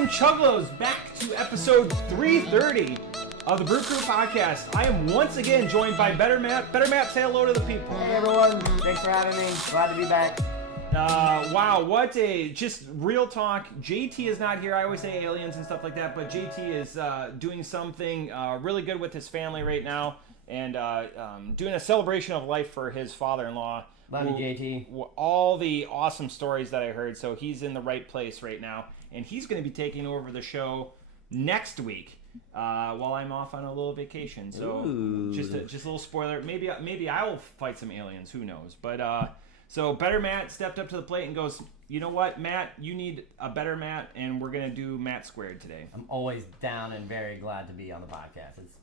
Welcome, Chuggalos, back to episode 330 of the Brew Crew podcast. I am once again joined by Better Matt. Better Matt, say hello to the people. Hey everyone, thanks for having me. Glad to be back. Wow, what a, just real talk. JT is not here. I always say aliens and stuff like that, but JT is doing something really good with his family right now and doing a celebration of life for his father-in-law. Love you, JT. All the awesome stories that I heard, so he's in the right place right now. And he's going to be taking over the show next week while I'm off on a little vacation. So just a little spoiler. Maybe I will fight some aliens. Who knows? But so Better Matt stepped up to the plate and goes, you know what, Matt? You need a better Matt, and we're going to do Matt Squared today. I'm always down and very glad to be on the podcast. It's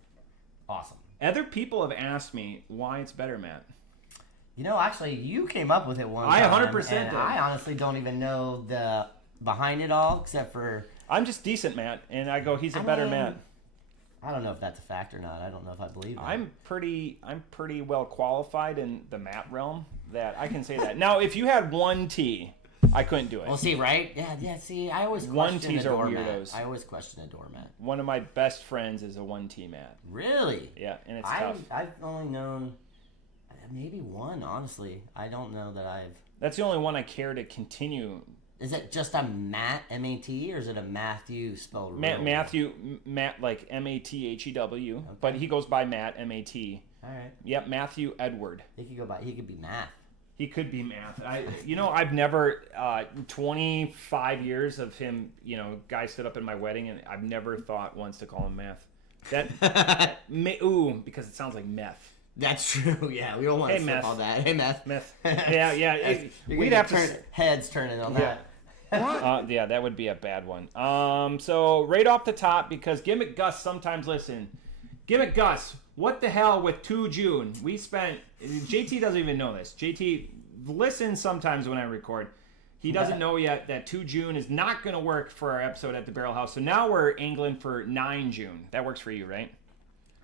awesome. Other people have asked me why it's Better Matt. You know, actually, you came up with it one I time. 100% and did. I honestly don't even know the behind it all, except for... I'm just decent, Matt, and I go, he's a better Matt. I don't know if that's a fact or not. I don't know if I believe that. I'm pretty well qualified in the Matt realm that I can say that. Now, if you had one T, I couldn't do it. Well, see, right? Yeah, see, I always one question T's a are doormat. weirdos. I always question a doormat. One of my best friends is a 1T Matt. Really? Yeah, and it's tough. I've only known maybe one, honestly. I don't know that I've... That's the only one I care to continue. Is it just a Matt, M-A-T, or is it a Matthew spelled real? Matt like M-A-T-H-E-W, okay. But he goes by Matt, M-A-T. All right. Yep, Matthew Edward. He could be Math. He could be Math. I've never, 25 years of him, guy stood up in my wedding, and I've never thought once to call him Math. Because it sounds like meth. That's true. Yeah, we don't want to slip all that. Hey, Meth. Yeah. We'd have to heads turning on that. Yeah, that would be a bad one. So right off the top, because Gimmick Gus sometimes listen. Gimmick Gus, what the hell with 2 June? JT doesn't even know this. JT listens sometimes when I record. He doesn't know yet that 2 June is not going to work for our episode at the Barrel House. So now we're angling for 9 June. That works for you, right?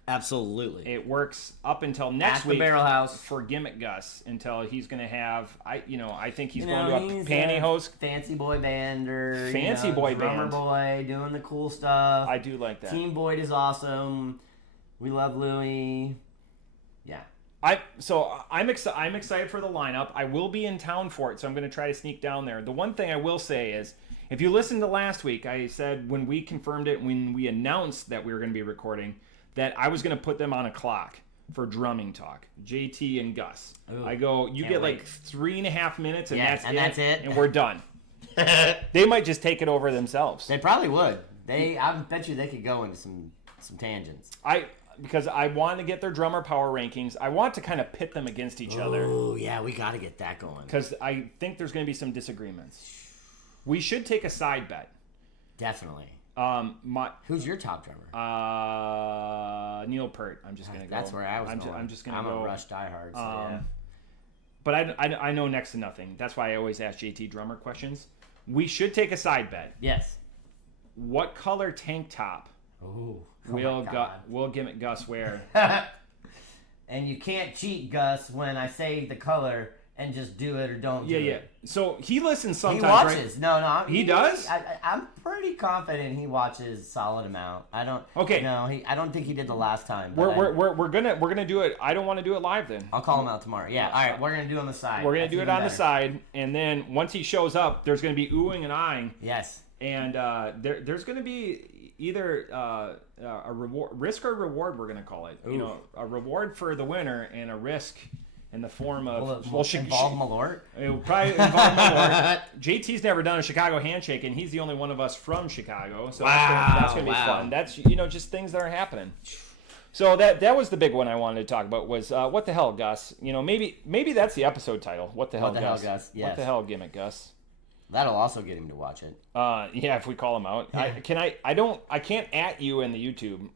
Absolutely. It works up until next week at the Barrel House for Gimmick Gus until he's going to have. I think he's going to a pantyhose fancy boy band or boy drummer band boy doing the cool stuff. I do like that. Team Boyd is awesome. We love Louie. Yeah. I'm excited for the lineup. I will be in town for it, so I'm going to try to sneak down there. The one thing I will say is, if you listened to last week, I said when we confirmed it, when we announced that we were going to be recording, that I was going to put them on a clock for drumming talk. JT and Gus. Ooh, I go, you get like 3.5 minutes, and that's it, and we're done. They might just take it over themselves. They probably would. I bet you they could go into some tangents. Because I want to get their drummer power rankings. I want to kind of pit them against each other. Oh, yeah, we got to get that going. Because I think there's going to be some disagreements. We should take a side bet. Definitely. Who's your top drummer? Neil Peart. I'm just going to go. That's where I was going. I'm just going to go. I'm a Rush diehard, so yeah. But I know next to nothing. That's why I always ask JT drummer questions. We should take a side bet. Yes. What color tank top will Gimmick Gus wear? And you can't cheat, Gus, when I say the color and just do it or don't do it. Yeah. So he listens sometimes, he watches. Right? No. He does? I'm pretty confident he watches solid amount. I don't. Okay. No, I don't think he did the last time. We're gonna do it. I don't want to do it live then. I'll call him out tomorrow. Yeah. All right. We're gonna do it on the side. We're gonna do it on the side, and then once he shows up, there's gonna be oohing and eyeing. Yes. And there's gonna be either a reward, risk or reward. We're gonna call it. Ooh. A reward for the winner and a risk in the form of involve Malort. It will probably involve Malort. JT's never done a Chicago handshake, and he's the only one of us from Chicago, so that's gonna be fun. That's just things that are happening. So that was the big one I wanted to talk about was what the hell, Gus? Maybe that's the episode title. What the hell, Gus? Yes. What the hell, Gimmick Gus? That'll also get him to watch it. Yeah, if we call him out. Yeah. I can't at you in the YouTube.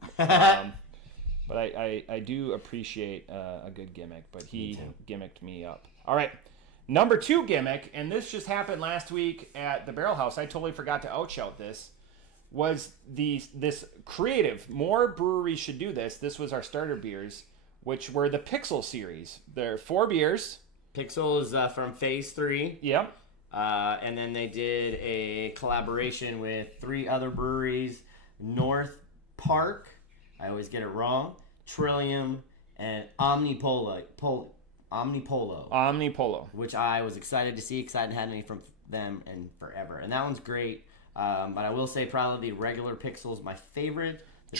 But I do appreciate a good gimmick, but he gimmicked me up. All right, number 2 gimmick, and this just happened last week at the Barrel House. I totally forgot to outshout this. Was this creative? More breweries should do this. This was our starter beers, which were the Pixel series. There are 4 beers. Pixel is from Phase 3. Yep. And then they did a collaboration with 3 other breweries, North Park, I always get it wrong, Trillium, and Omnipolo, which I was excited to see because I hadn't had any from them in forever. And that one's great. But I will say probably the regular Pixel's my favorite. The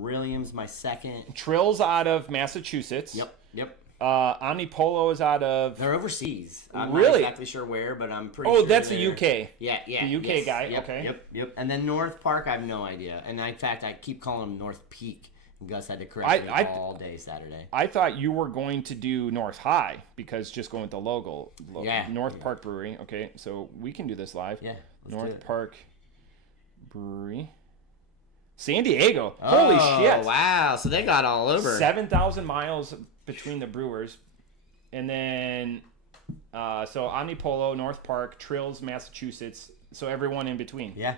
Trillium's my second. Trill's out of Massachusetts. Yep. Omnipolo is out of... They're overseas. I'm really? not exactly sure where, but I'm pretty sure. Oh, that's the UK. Yeah. The UK guy, yep, okay. Yep. And then North Park, I have no idea. And in fact, I keep calling them North Peak. And Gus had to correct me all day Saturday. I thought you were going to do North High because just going with the logo. Yeah. North Park Brewery. Okay, so we can do this live. Yeah. North Park Brewery. San Diego. Holy shit. Wow. So they got all over. 7,000 miles between the brewers. And then, so Omnipolo, North Park, Trills, Massachusetts. So everyone in between. Yeah.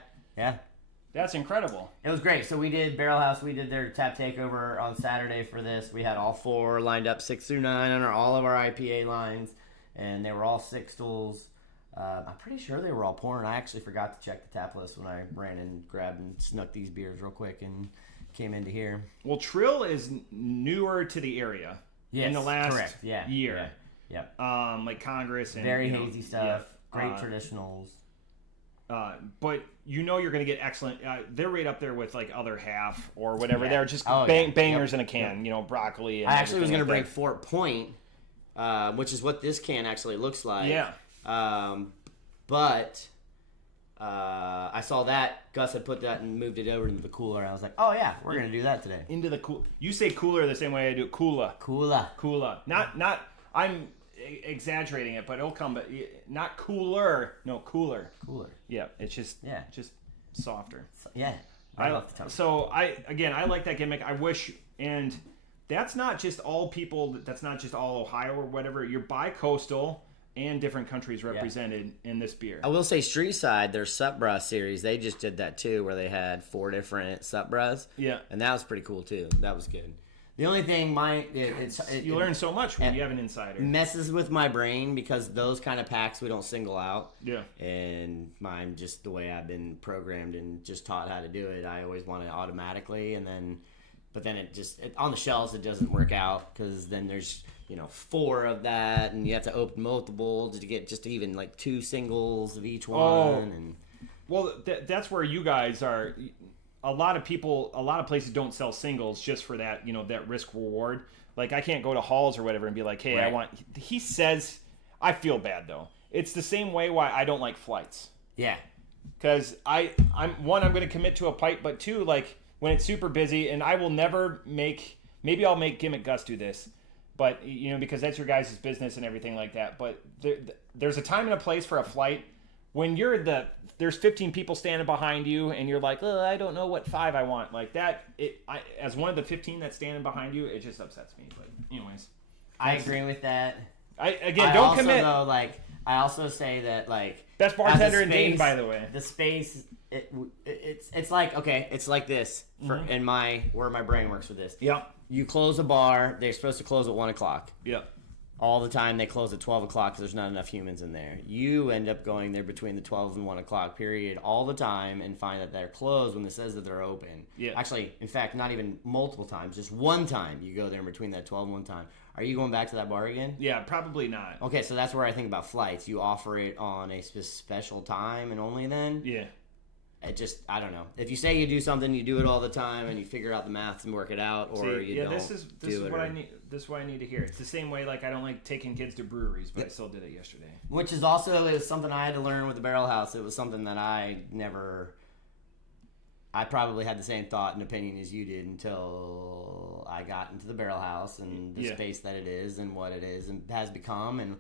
That's incredible. It was great. So we did Barrel House. We did their tap takeover on Saturday for this. We had all 4 lined up, 6 through 9 on all of our IPA lines. And they were all 6 stools. I'm pretty sure they were all pouring. I actually forgot to check the tap list when I ran and grabbed and snuck these beers real quick and came into here. Well, Trill is newer to the area in the last year. Yep. Like Congress and very hazy stuff. Great traditionals. But you're going to get excellent. They're right up there with like Other Half or whatever. Yeah. They're just bangers in a can. Broccoli. And I actually was going to bring that. Fort Point, which is what this can actually looks like. Yeah. But I saw that Gus had put that and moved it over into the cooler. I was like, oh yeah, we're gonna do that today. Into the cool. You say cooler the same way I do cooler. Cooler. Not. I'm exaggerating it, but it'll come. But not cooler. No, cooler. Yeah, it's just softer. Yeah. I like that gimmick. I wish, and that's not just all people. That's not just all Ohio or whatever. You're bi-coastal. And different countries represented in this beer. I will say Streetside, their Sup Bra series, they just did that too, where they had 4 different Sup Bras. Yeah. And that was pretty cool too. That was good. The only thing you learn so much when you have an insider. Messes with my brain because those kind of packs we don't single out. Yeah. And mine, just the way I've been programmed and just taught how to do it, I always want it automatically, but then on the shelves it doesn't work out because then there's 4 of that, and you have to open multiple to get just even like 2 singles of each one. Well, that's where you guys are. A lot of places don't sell singles just for that, that risk reward. Like I can't go to Halls or whatever and be like, hey, I want. He says, I feel bad though. It's the same way why I don't like flights. Yeah. Because I'm going to commit to a pipe, but 2, like when it's super busy, and I will never make. Maybe I'll make Gimmick Gus do this. But, because that's your guys' business and everything like that. But there's a time and a place for a flight. When there's 15 people standing behind you and you're like, I don't know what 5 I want. Like that, as one of the 15 that's standing behind you, it just upsets me. But anyways. I agree with that. Don't commit. Though, I also say that, best bartender in Dayton, by the way. The space, it's like, okay, it's like this in where my brain works with this. Yep. You close a bar, they're supposed to close at 1 o'clock. Yep. All the time they close at 12 o'clock because there's not enough humans in there. You end up going there between the 12 and 1 o'clock period all the time and find that they're closed when it says that they're open. Yeah. Actually, in fact, not even multiple times, just one time you go there in between that 12 and 1 time. Are you going back to that bar again? Yeah, probably not. Okay, so that's where I think about flights. You offer it on a special time and only then? Yeah. I don't know. If you say you do something, you do it all the time, and you figure out the maths and work it out, or don't. This is what I need. This is what I need to hear. It's the same way I don't like taking kids to breweries, but I still did it yesterday. Which is also something I had to learn with the Barrel House. It was something that I probably had the same thought and opinion as you did until I got into the Barrel House and the space that it is and what it is and has become, and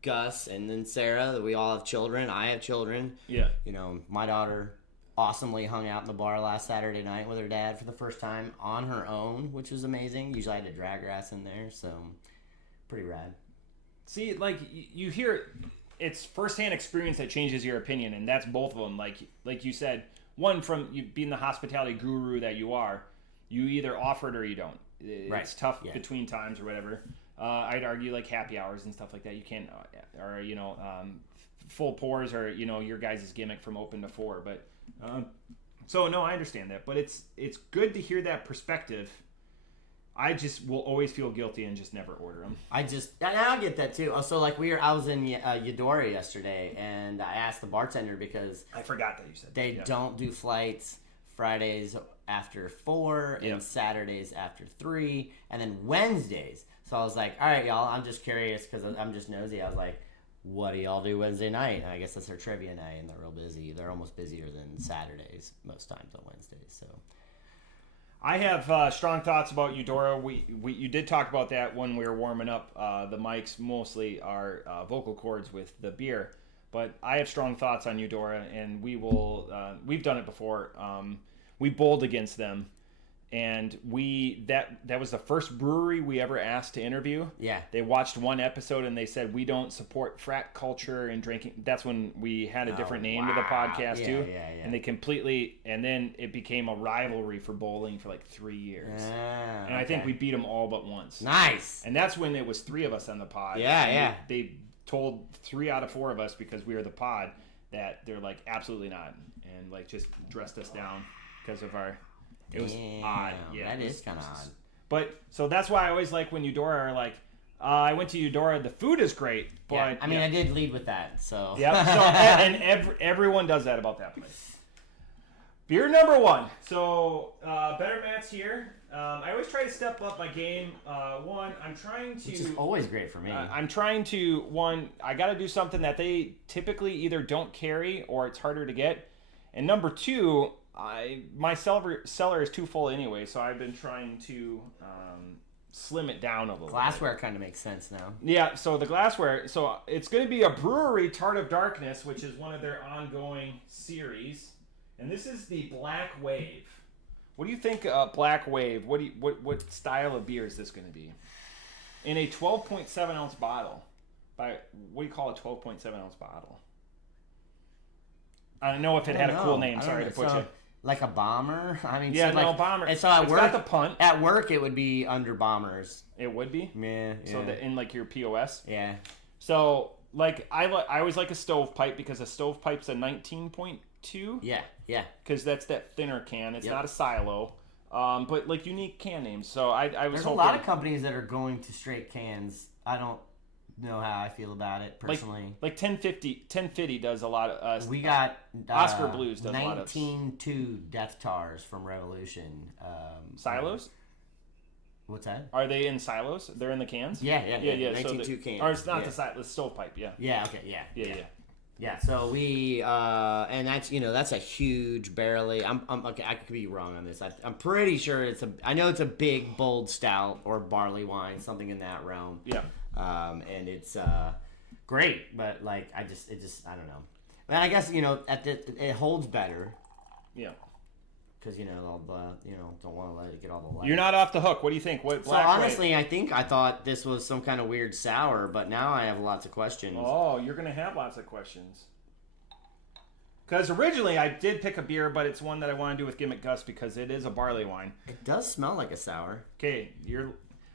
Gus and then Sarah, that we all have children. I have children. Yeah. My daughter awesomely hung out in the bar last Saturday night with her dad for the first time on her own, which was amazing. Usually I had to drag her ass in there, so pretty rad. See, you hear, it's firsthand experience that changes your opinion, and that's both of them. Like you said, one, from you being the hospitality guru that you are, you either offer it or you don't. It's tough between times or whatever. I'd argue happy hours and stuff like that. You can't, full pours are, your guys' gimmick from open to 4. But so no, I understand that, but it's good to hear that perspective. I just will always feel guilty and just never order them. I get that too. So like I was in Eudora yesterday, and I asked the bartender because I forgot that you said they don't do flights Fridays after 4 and Saturdays after 3, and then Wednesdays. So I was like, all right, y'all, I'm just curious because I'm just nosy. I was like, what do y'all do Wednesday night? And I guess that's their trivia night, and they're real busy. They're almost busier than Saturdays most times on Wednesdays. So I have strong thoughts about Eudora. You did talk about that when we were warming up. The mics mostly are vocal cords with the beer, but I have strong thoughts on Eudora, and we've done it before. We bowled against them, and that was the first brewery we ever asked to interview. Yeah. They watched one episode and they said, we don't support frat culture and drinking. That's when we had a different name to the podcast too. Yeah. And then it became a rivalry for bowling for like 3 years. And I think we beat them all but once. Nice. And that's when it was 3 of us on the pod. Yeah. They told 3 out of 4 of us, because we were the pod, that they're like, absolutely not. And like just dressed us down because of our... It was odd. Yeah, that is kind of odd. But so that's why I always like when Eudora are like, I went to Eudora. The food is great, but I mean, I did lead with that. So yeah. So and everyone does that about that place. Beer number 1. So Better Matt's here. I always try to step up my game. I'm trying to. Which is always great for me. I'm trying to I got to do something that they typically either don't carry or it's harder to get. And number 2. My cellar is too full anyway, so I've been trying to slim it down a little Glassware kind of makes sense now. Yeah, so the glassware, so it's going to be a Bruery Tart of Darkness, which is one of their ongoing series, and this is the Black Wave. What do you think, Black Wave? What style of beer is this going to be? In a 12.7 ounce bottle. What do you call a 12.7 ounce bottle? I don't know if it had a cool name. Sorry to put you. Like a bomber? I mean, yeah, so bomber. And so at work, not the punt. At work, it would be under bombers. It would be. Yeah. So in like your POS. Yeah. So like I always like a stovepipe because a stovepipe's a 19.2. Yeah. Because that's that thinner can. It's not a silo. But like unique can names. So I was There's hoping... a lot of companies that are going to straight cans. I don't know how I feel about it personally. Like 1050 does a lot of we got Oscar Blues does a lot of 19.2 Death Tars from Revolution. Silos? What's that? Are they in silos? They're in the cans? Yeah. 19.2 cans. Or it's not the stovepipe, yeah. Yeah, okay, Yeah. Yeah, so we and that's a huge barrel-aged. I'm okay. I could be wrong on this. I'm pretty sure I know it's a big bold stout or barley wine, something in that realm. Yeah. And it's great, but like I don't know. And I guess it holds better. Yeah. Because don't want to let it get all the light. You're not off the hook. What do you think? Honestly, I thought this was some kind of weird sour, but now I have lots of questions. Oh, you're gonna have lots of questions. Because originally I did pick a beer, but it's one that I want to do with Gimmick Gus because it is a barley wine. It does smell like a sour. Okay,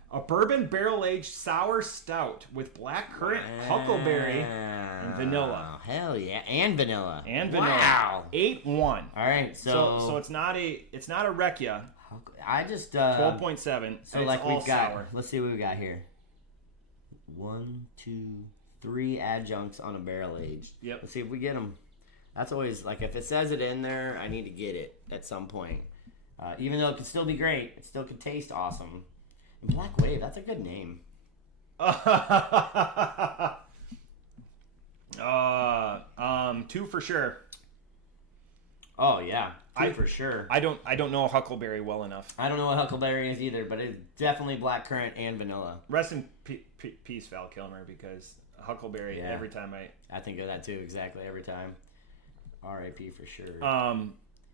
a bourbon barrel-aged sour stout with black currant, huckleberry, and vanilla. Hell yeah, and vanilla. Wow. 8-1. All right, so it's not a Recchia. I just 12.7. So like we've got sour. Let's see what we got here. 1, 2, 3 adjuncts on a barrel aged. Yep. Let's see if we get them. That's always like if it says it in there, I need to get it at some point. Even though it could still be great, it still could taste awesome. And Black Wave, that's a good name. 2 for sure. Oh yeah, 2 for sure. I don't know Huckleberry well enough. I don't know what Huckleberry is either, but it's definitely blackcurrant and vanilla. Rest in peace, Val Kilmer, because Huckleberry every time I think of that too, exactly every time. R.I.P. for sure.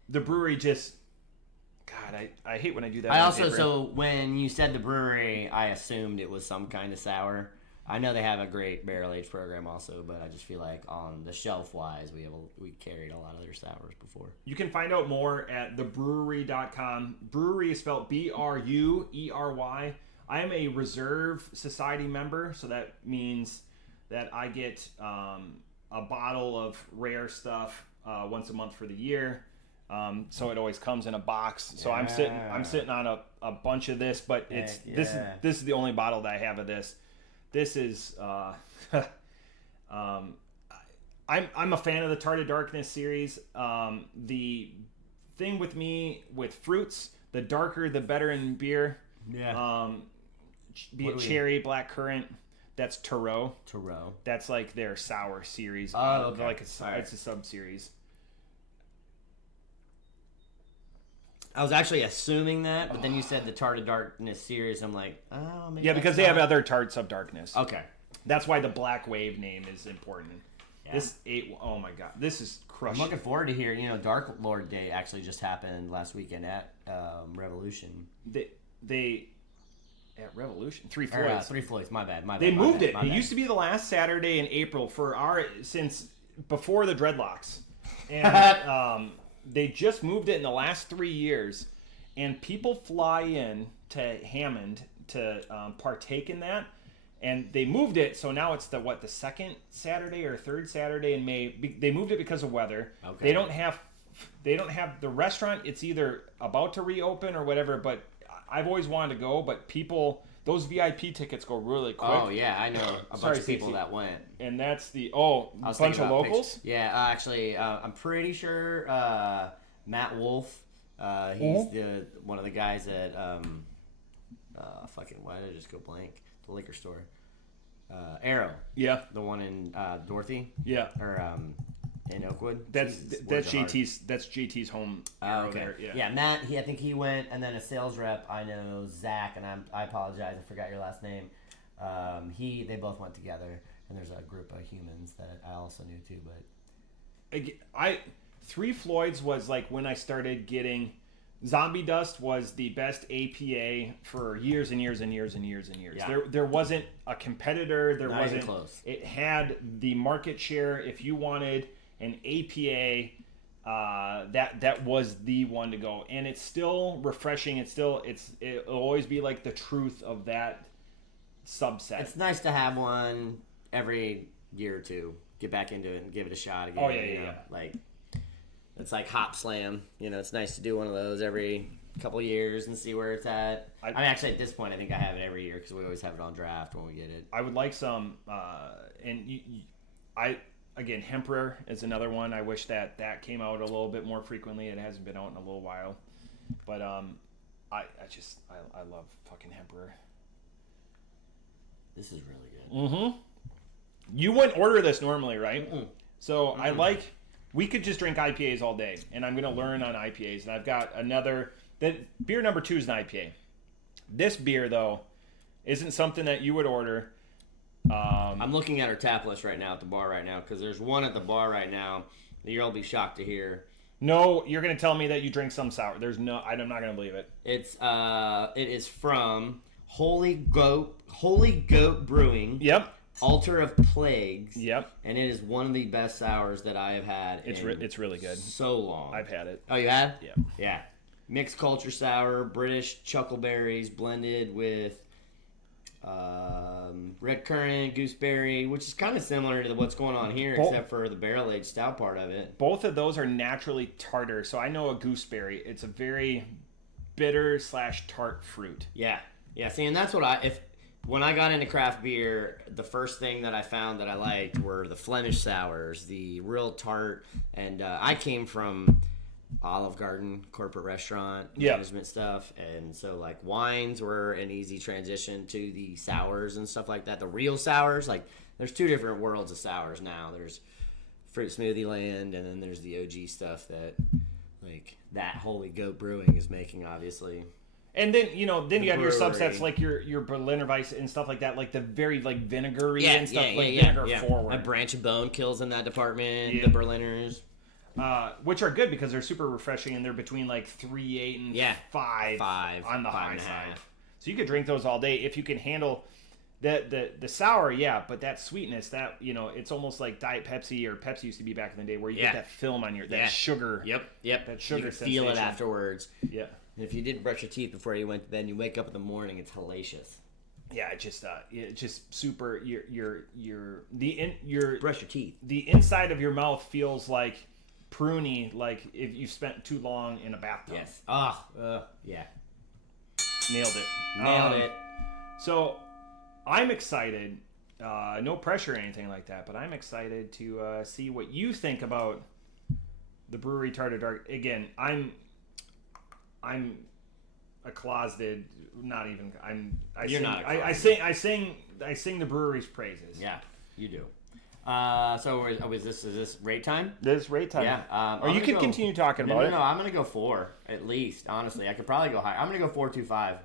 The brewery just. God, I hate when I do that. So when you said the brewery, I assumed it was some kind of sour. I know they have a great barrel age program also, but I just feel like on the shelf wise, we carried a lot of their sours before. You can find out more at thebrewery.com. Bruery is spelled Bruery. I am a Reserve Society member, so that means that I get a bottle of rare stuff once a month for the year. So it always comes in a box. So I'm sitting on a bunch of this, but this is the only bottle that I have of this. This is I'm a fan of the Tart of Darkness series. The thing with me with fruits, the darker the better in beer. Yeah. Be it cherry, blackcurrant. That's Taro. Taro. That's like their sour series. Oh, okay. Like it's a sub series. I was actually assuming that, but then you said the Tart of Darkness series. I'm like, oh, maybe. Yeah, because they have other Tarts of Darkness. Okay. That's why the Black Wave name is important. Yeah. Oh my god, this is crushing. I'm looking forward to hear. Dark Lord Day actually just happened last weekend at Revolution. They at Revolution, Three Floyds. Three Floyds. My bad. They moved it. It used to be the last Saturday in April since before the dreadlocks, and they just moved it in the last 3 years, and people fly in to Hammond to partake in that. And they moved it, so now it's the second Saturday or third Saturday in May. They moved it because of weather. Okay. They don't have the restaurant. It's either about to reopen or whatever. But I've always wanted to go. But those VIP tickets go really quick. Oh yeah, I know a bunch of people that went. And that's bunch of locals. Yeah, actually, I'm pretty sure Matt Wolf. He's one of the guys at why did I just go blank? The liquor store. Arrow. Yeah. The one in Dorothy. Yeah. Or in Oakwood. That's JT's home. Arrow okay. There. Yeah. Yeah, Matt, I think he went, and then a sales rep, I know, Zach, and I apologize, I forgot your last name. They both went together, and there's a group of humans that I also knew too, but Three Floyds was like when I started getting Zombie Dust was the best APA for years and years and years and years and years. Yeah. There wasn't a competitor. There Not wasn't. even close. It had the market share. If you wanted an APA, that was the one to go. And it's still refreshing. It'll always be like the truth of that subset. It's nice to have one every year or two. Get back into it and give it a shot again. Oh yeah. Like. It's like Hop Slam. It's nice to do one of those every couple years and see where it's at. Actually, at this point, I think I have it every year because we always have it on draft when we get it. I would like some, again, Hemperor is another one. I wish that came out a little bit more frequently. It hasn't been out in a little while. But I love fucking Hemperor. This is really good. Mm-hmm. You wouldn't order this normally, right? Mm-mm. So Mm-mm. We could just drink IPAs all day, and I'm going to learn on IPAs. And I've got beer number 2 is an IPA. This beer, though, isn't something that you would order. I'm looking at our tap list right now at the bar right now, because there's one at the bar right now that you'll be shocked to hear. No, you're going to tell me that you drink some sour. I'm not going to believe it. It is from Holy Goat Brewing. Yep. Altar of Plagues. Yep. And it is one of the best sours that I have had. It's really good. So long. I've had it. Oh, you have? Yeah. Yeah. Mixed culture sour, British chuckleberries blended with red currant, gooseberry, which is kind of similar to what's going on here, except for the barrel aged stout part of it. Both of those are naturally tartar. So I know a gooseberry. It's a very bitter / tart fruit. Yeah. Yeah. See, and that's what when I got into craft beer, the first thing that I found that I liked were the Flemish sours, the real tart, and I came from Olive Garden, corporate restaurant, management stuff, and so like wines were an easy transition to the sours and stuff like that. The real sours, like there's 2 different worlds of sours now. There's Fruit Smoothie Land, and then there's the OG stuff that like that Holy Goat Brewing is making, obviously. And then you have your subsets like your Berliner Weiss and stuff like that, like the very like vinegary and stuff vinegar forward. A Branch of Bone kills in that department. The Berliners, which are good because they're super refreshing and they're between like 3.8 and 5 on the high side. So you could drink those all day if you can handle the sour, but that sweetness, that it's almost like Diet Pepsi or Pepsi used to be back in the day where you get that film on that sugar. Yep. That sugar you can feel it afterwards. Yeah. And if you didn't brush your teeth before you went to bed and you wake up in the morning, it's hellacious. Yeah, it's just super. Your Brush your teeth. The inside of your mouth feels like pruny, like if you spent too long in a bathtub. Yes. Yeah. Nailed it. Nailed it. So I'm excited. No pressure or anything like that, but I'm excited to see what you think about the Bruery Tart Dark. Again, I'm a closeted. Not even. You're sing, not. I sing the brewery's praises. Yeah, you do. So is this rate time? This is rate time. Yeah. Or you could continue talking about it. No, I'm gonna go 4 at least. Honestly, I could probably go higher. I'm gonna go 4.25.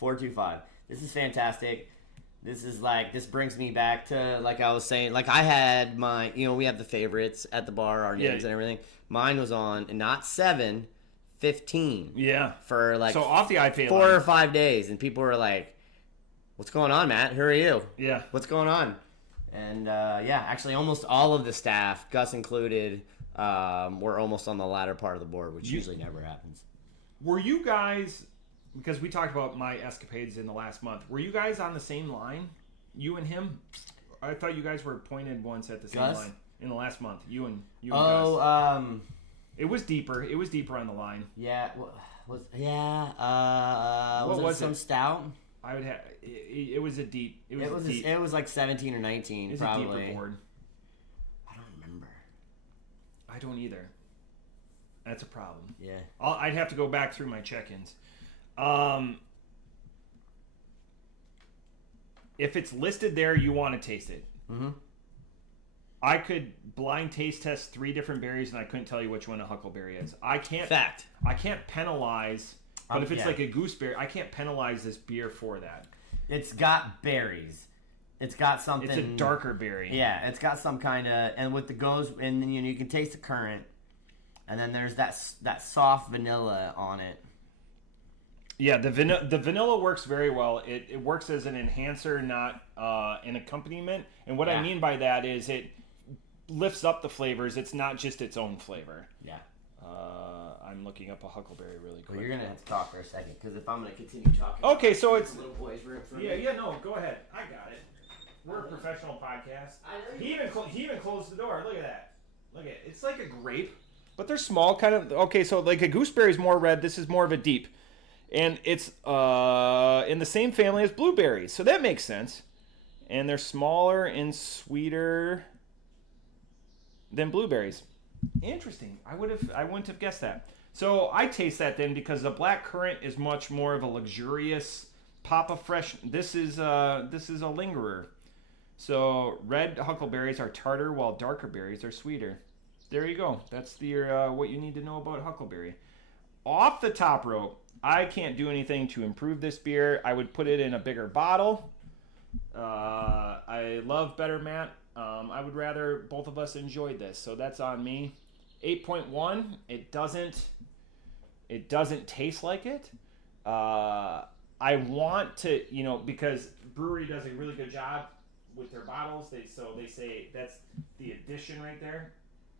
4.25. This is fantastic. This brings me back to, like I was saying, like I had my, we have the favorites at the bar, our names and everything. Mine was on not 7, 15. Yeah. For like so off the IPA 4 line. or 5 days, and people were like, "What's going on, Matt? Who are you? Yeah. What's going on?" And actually, almost all of the staff, Gus included, were almost on the latter part of the board, which usually never happens. Were you guys? Because we talked about my escapades in the last month. Were you guys on the same line? You and him? I thought you guys were pointed once at the same line in the last month. You and Gus. It was deeper. It was deeper on the line. Yeah. Was it some stout? I would have. It was a deep. It was like 17 or 19. It's probably. a deeper board. I don't remember. I don't either. That's a problem. Yeah. I'd have to go back through my check-ins. If it's listed there, you want to taste it. Mm-hmm. I could blind taste test 3 different berries, and I couldn't tell you which one a huckleberry is. I can't penalize. But if it's like a gooseberry, I can't penalize this beer for that. It's got berries. It's got something. It's a darker berry. Yeah, it's got some kind of, and with the and then you can taste the currant, and then there's that soft vanilla on it. Yeah, the vanilla works very well. It works as an enhancer, not an accompaniment. And what I mean by that is it lifts up the flavors. It's not just its own flavor. Yeah. I'm looking up a huckleberry really quick. Well, you're gonna have to talk for a second, because if I'm gonna continue talking, okay, so it's little boy's room for me. No, go ahead. I got it. We're a professional podcast. He even closed the door. Look at that. Look at it. It's like a grape, but they're small, kind of. Okay, so like a gooseberry is more red. This is more of a deep, and it's in the same family as blueberries, so that makes sense. And they're smaller and sweeter than blueberries. Interesting. I wouldn't have guessed that. So I taste that then, because the black currant is much more of a luxurious pop of fresh. This is a lingerer. So red huckleberries are tartar, while darker berries are sweeter. There you go. That's what you need to know about huckleberry. Off the top rope, I can't do anything to improve this beer. I would put it in a bigger bottle. I love Better Matt. I would rather both of us enjoyed this, so that's on me. 8.1. It doesn't taste like it. I want to, because Bruery does a really good job with their bottles. They say that's the addition right there.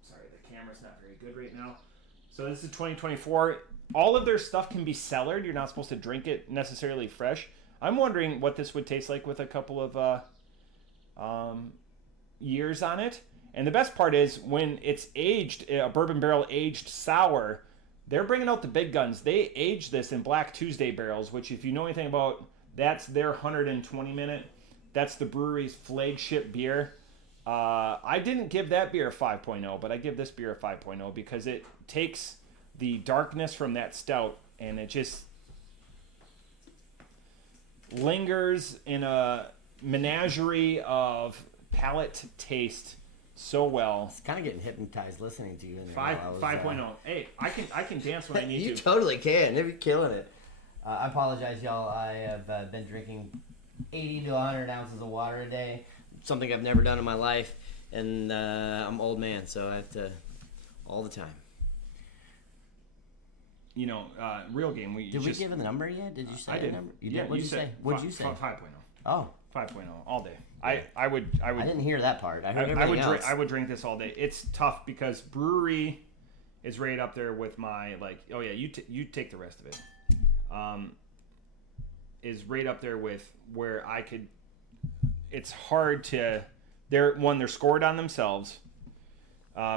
Sorry, the camera's not very good right now. So this is 2024. All of their stuff can be cellared. You're not supposed to drink it necessarily fresh. I'm wondering what this would taste like with a couple of years on it. And the best part is when it's aged, a bourbon barrel aged sour, they're bringing out the big guns. They age this in Black Tuesday barrels, which, if you know anything about, that's their 120-minute. That's the brewery's flagship beer. I didn't give that beer a 5.0, but I give this beer a 5.0 because it takes the darkness from that stout and it just lingers in a menagerie of palate taste so well. It's kind of getting hypnotized listening to you. 5.0. Hey, I can dance when I need to. You totally can. You're killing it. I apologize, y'all. I have been drinking 80 to 100 ounces of water a day. Something I've never done in my life. And I'm an old man, so I have to all the time. Real game. Did we give a number yet? Did you say I did. a number? You did? What did you say? What did you say? 5.0. Oh. 5.0 all day. I would. I didn't hear that part. I heard everything else. I would drink this all day. It's tough because Bruery is right up there with my you take the rest of it. is right up there with where I could. It's hard to. They're scored on themselves.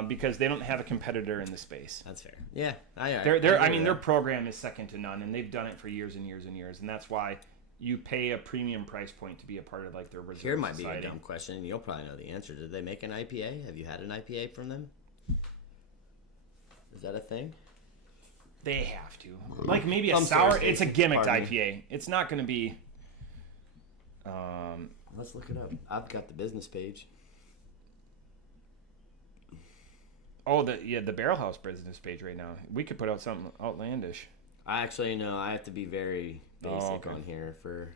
Because they don't have a competitor in the space. That's fair. Yeah, their program is second to none, and they've done it for years and years and years, and that's why you pay a premium price point to be a part of like their reserve Here might society. be a dumb question, and you'll probably know the answer. Did they make an IPA? Have you had an IPA from them? Is that a thing? They have to. Like maybe a I'm sour. sorry, It's a gimmicked pardon IPA. It's not going to be. Let's look it up. I've got the business page. Oh, the Barrel House business page right now. We could put out something outlandish. I actually know I have to be very basic okay. on here for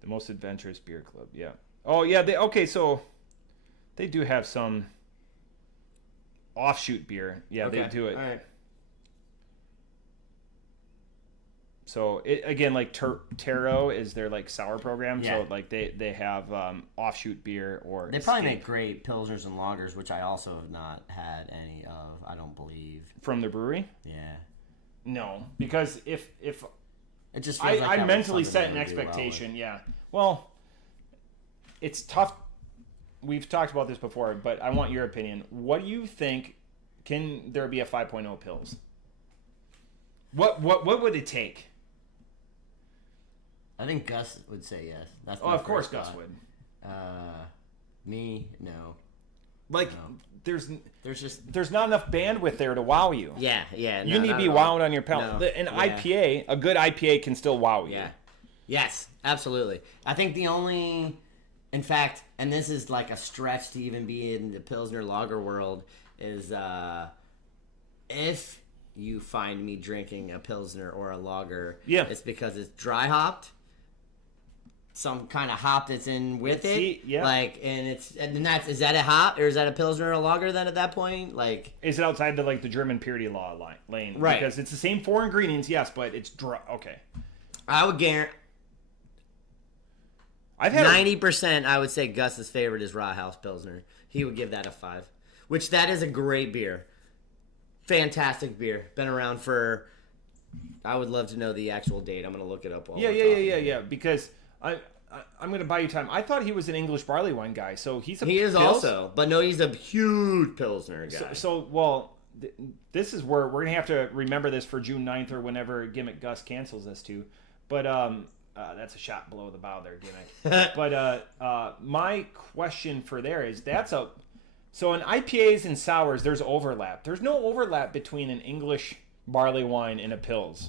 The Most Adventurous Beer Club. Yeah. Oh yeah. So they do have some offshoot beer. Yeah, okay. they do it. All right. So it, again, like Taro is their like sour program. Yeah. So like they have offshoot beer or They probably Escape make great pilsners and lagers, which I also have not had any of. I don't believe. from the brewery. Yeah. No, because if It just feels like I that was mentally something set an they would do well expectation, yeah. Well, it's tough. We've talked about this before, but I want your opinion. What do you think? Can there be a 5.0 Pils? What would it take? I think Gus would say yes. That's Oh, my of course first Gus thought. would. Me, no. Like, No. there's not enough bandwidth there to wow you. Yeah. You no, need to not be at all. wowed on your palate. No. An Yeah. IPA, a good IPA can still wow you. Yeah. Yes, absolutely. I think the only, in fact, and this is like a stretch to even be in the Pilsner lager world, is if you find me drinking a Pilsner or a lager, Yeah. it's because it's dry hopped. Some kind of hop that's in with it, yeah. like, and is that a hop or is that a Pilsner or a lager then at that point? Like, Is it outside the like the German purity law lane? Right. Because it's the same 4 ingredients, yes, but it's dry. Okay. I would guarantee I've had 90%. I would say Gus's favorite is Raw House Pilsner. He would give that a 5, which that is a great beer, fantastic beer. Been around for. I would love to know the actual date. I'm gonna look it up. While we're talking. Yeah. Because I'm going to buy you time. I thought he was an English barley wine guy, so he's a He is Pils. also, but no, he's a huge Pilsner guy. This is where we're going to have to remember this for June 9th or whenever Gimmick Gus cancels this too. But that's a shot below the bow there, Gimmick. But my question for there is so in IPAs and sours, there's overlap. There's no overlap between an English barley wine and a Pils.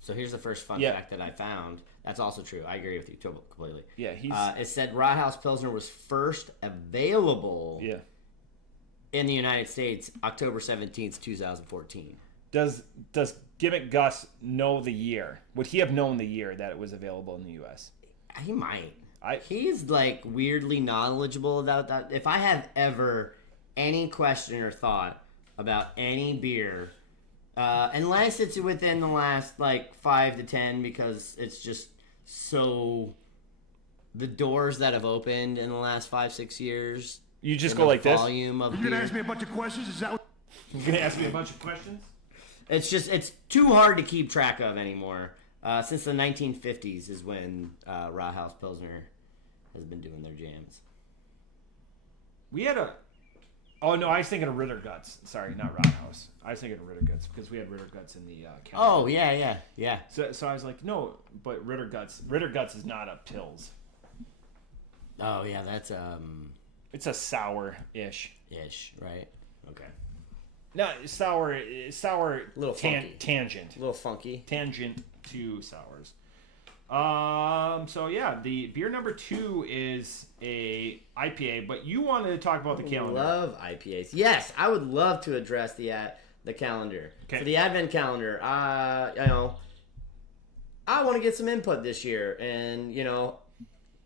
So here's the first fun fact that I found. That's also true. I agree with you completely. Yeah, it said Raw House Pilsner was first available in the United States October 17th, 2014. Does Gimmick Gus know the year? Would he have known the year that it was available in the U.S.? He might. He's like weirdly knowledgeable about that. If I have ever any question or thought about any beer, unless it's within the last like 5 to 10, because it's just so the doors that have opened in the last 5-6 years. You just go like this. Volume of You're gonna ask me a bunch of questions? Is that what? You're gonna ask me a bunch of questions? It's too hard to keep track of anymore. Since the 1950s is when Raw House Pilsner has been doing their jams. We had a. Oh no, I was thinking of Ritter Guts. Sorry, not Roundhouse. I was thinking of Ritter Guts because we had Ritter Guts in the calendar. Oh yeah. So I was like, no, but Ritter Guts. Ritter Guts is not a Pils. Oh yeah, that's It's a sour-ish. Right? Okay. No, sour. Little funky. Tangent. A little funky. Tangent to sours. So yeah, the beer number 2 is a IPA, but you wanted to talk about the calendar. Love IPAs. Yes, I would love to address the calendar. Okay. For the Advent calendar, I want to get some input this year, and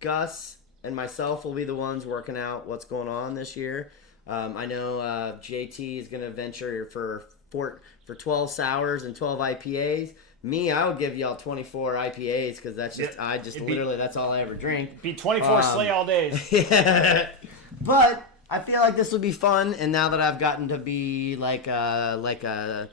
Gus and myself will be the ones working out what's going on this year. I know JT is going to venture for 12 sours and 12 IPAs. Me, I would give y'all 24 IPAs because that's just that's all I ever drink. Be 24 sleigh all days. Yeah. But I feel like this would be fun, and now that I've gotten to be like a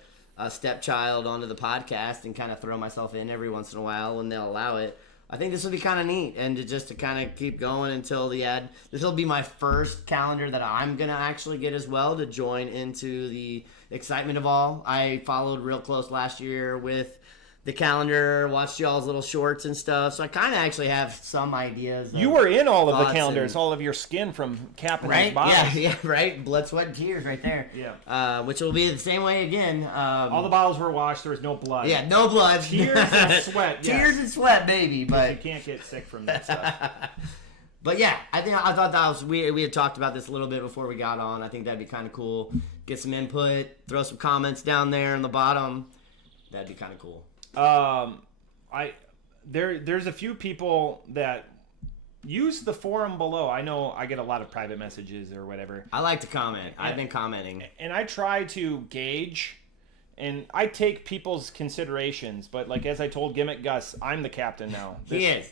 stepchild onto the podcast and kind of throw myself in every once in a while when they'll allow it, I think this will be kind of neat, and to kind of keep going until the end. This will be my first calendar that I'm gonna actually get as well to join into the excitement of all. I followed real close last year with the calendar, watched y'all's little shorts and stuff, so I kind of actually have some ideas. You were in all of the calendars, and, all of your skin from capping those right? bottles. Yeah, right. Blood, sweat, and tears, right there. Yeah. Which will be the same way again. All the bottles were washed. There was no blood. Yeah, no blood. Tears and sweat. Yes. Tears and sweat, baby. But you can't get sick from that stuff. But yeah, I thought that was we had talked about this a little bit before we got on. I think that'd be kind of cool. Get some input, throw some comments down there in the bottom. That'd be kind of cool. There's a few people that use the forum below. I know I get a lot of private messages or whatever. I like to comment. I've been commenting. And I try to gauge, and I take people's considerations. But like as I told Gimmick Gus, I'm the captain now. He is.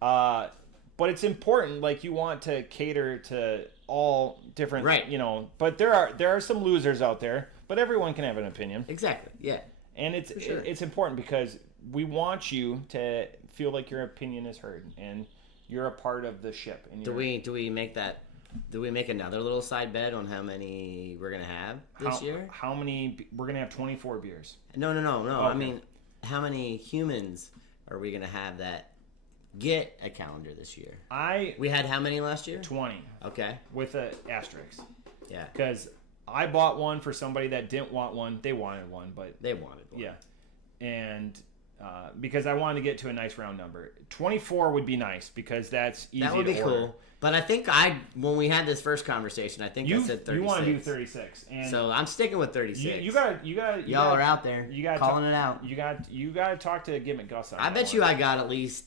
But it's important. Like you want to cater to all different, right? But there are some losers out there. But everyone can have an opinion. Exactly. Yeah. And it's important because we want you to feel like your opinion is heard and you're a part of the ship. And do we make that? Do we make another little side bet on how many we're gonna have this year? How many? We're gonna have 24 beers. No. Okay. I mean, how many humans are we gonna have that get a calendar this year? We had how many last year? 20. Okay. With an asterisk. Yeah. Because I bought one for somebody that didn't want one. They wanted one, but they wanted one. Yeah. And because I wanted to get to a nice round number, 24 would be nice because that's easy. That would be to order. cool. But I think when we had this first conversation, I think I said 36. You want to do 36, and so I'm sticking with 36. You got. Y'all are out there. You got calling it out. You got to talk to Gimmick Gus. I bet you I got at least.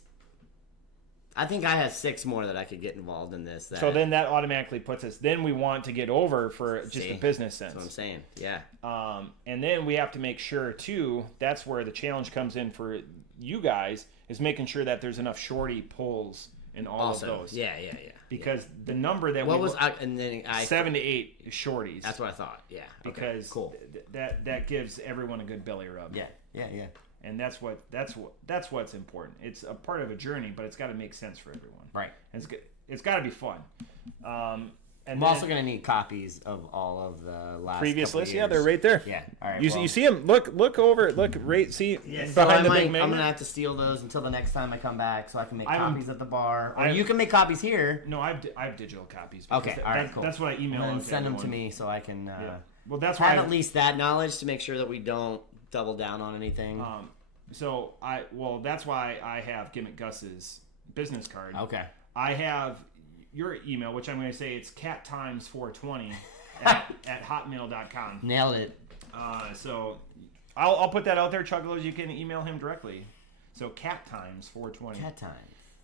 I think I had 6 more that I could get involved in this. So then that automatically puts us. Then we want to get over for just a business sense. That's what I'm saying. Yeah. And then we have to make sure too. That's where the challenge comes in for you guys is making sure that there's enough shorty pulls in all of those. Yeah. Because the number that and then 7 to 8 is shorties. That's what I thought. Yeah. Because cool. That gives everyone a good belly rub. Yeah. And that's what's important. It's a part of a journey, but it's got to make sense for everyone. Right. And it's got to be fun. I'm also going to need copies of all of the last previous lists. Years. Yeah, they're right there. Yeah. All right. You see them? Look over. Look right. See behind the big magnet. I'm gonna have to steal those until the next time I come back, so I can make copies at the bar. Or you can make copies here. No, I have digital copies. Okay. All right. Cool. That's what I email. And send them to me so I can. Well, that's have at least that knowledge to make sure that we don't double down on anything. That's why I have Gimmick Gus's business card. Okay. I have your email, which I'm going to say it's cattimes420 at hotmail.com. Nailed it. So I'll put that out there, Chuggalos. You can email him directly. So cattimes420. Cat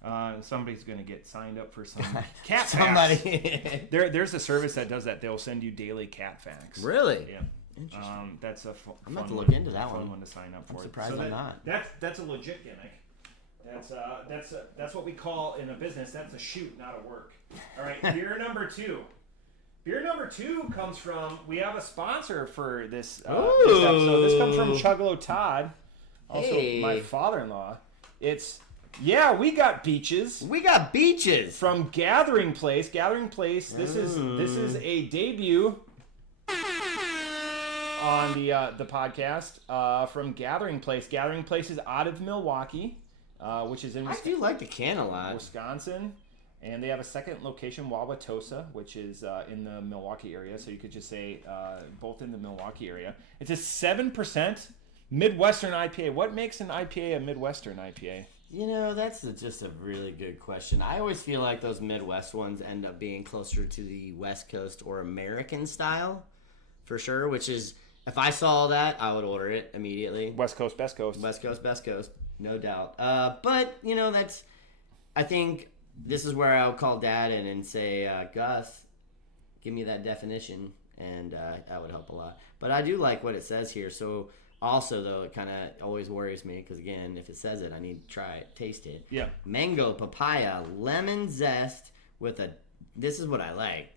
times. Somebody's going to get signed up for some cat Somebody. facts. There's a service that does that. They'll send you daily cat facts. Really? Yeah. Interesting. That's a I'm about to look into that fun one. one to sign up for. I'm surprised I'm not. That's a legit gimmick. That's what we call in a business. That's a shoot, not a work. All right, beer number 2. Beer number 2 comes from. We have a sponsor for this episode. This comes from Chuggalo Todd, also my father-in-law. We got beaches. We got beaches from Gathering Place. Gathering Place. This is a debut on the podcast from Gathering Place. Gathering Place is out of Milwaukee, which is in Wisconsin. I do like the can a lot. Wisconsin. And they have a second location, Wauwatosa, which is in the Milwaukee area. So you could just say both in the Milwaukee area. It's a 7% Midwestern IPA. What makes an IPA a Midwestern IPA? That's just a really good question. I always feel like those Midwest ones end up being closer to the West Coast or American style, for sure, which is, if I saw that, I would order it immediately. West Coast, best coast. West Coast, best coast, no doubt. But, I think this is where I would call Dad in and say, Gus, give me that definition, and that would help a lot. But I do like what it says here. So also, though, it kind of always worries me because, again, if it says it, I need to try it, taste it. Yeah. Mango, papaya, lemon zest with this is what I like,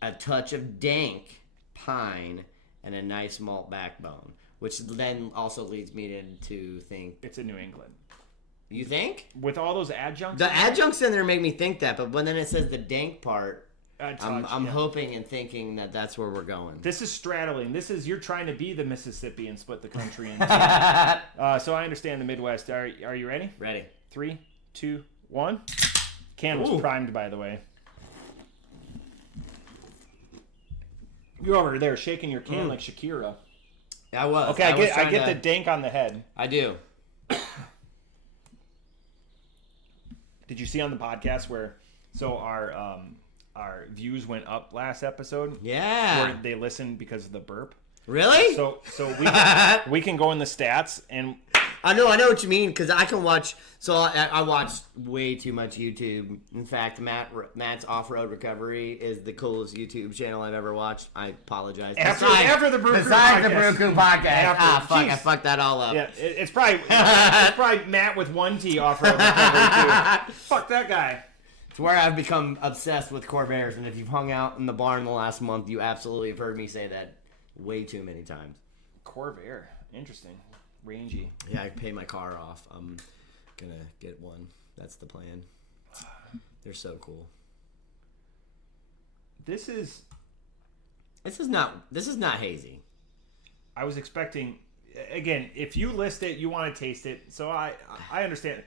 a touch of dank pine and a nice malt backbone, which then also leads me to think it's in New England. You think? With all those adjuncts? The adjuncts in there make me think that, but when then it says the dank part, I'm yeah. hoping and thinking that that's where we're going. This is straddling. This is, you're trying to be the Mississippi and split the country in two. So I understand the Midwest. Are you ready? Ready. 3, 2, 1. Can was primed, by the way. You're over there shaking your can like Shakira. I was. Okay, I get the dank on the head. I do. Did you see on the podcast where our views went up last episode? Yeah. Where they listened because of the burp. Really? So we can go in the stats and I know what you mean, because I can watch. So I watched way too much YouTube. In fact, Matt's Off-Road Recovery is the coolest YouTube channel I've ever watched. I apologize. After the Brew Crew besides podcast. the Brew Crew podcast. Fuck, Jeez. I fucked that all up. Yeah, it's probably Matt with 1 T Off-Road Recovery too. Fuck that guy. It's where I've become obsessed with Corvairs, and if you've hung out in the barn the last month, you absolutely have heard me say that way too many times. Corvair, interesting. Rangy. Yeah, I pay my car off. I'm gonna get one. That's the plan. They're so cool. This is not hazy. I was expecting, again, if you list it, you want to taste it. So I understand.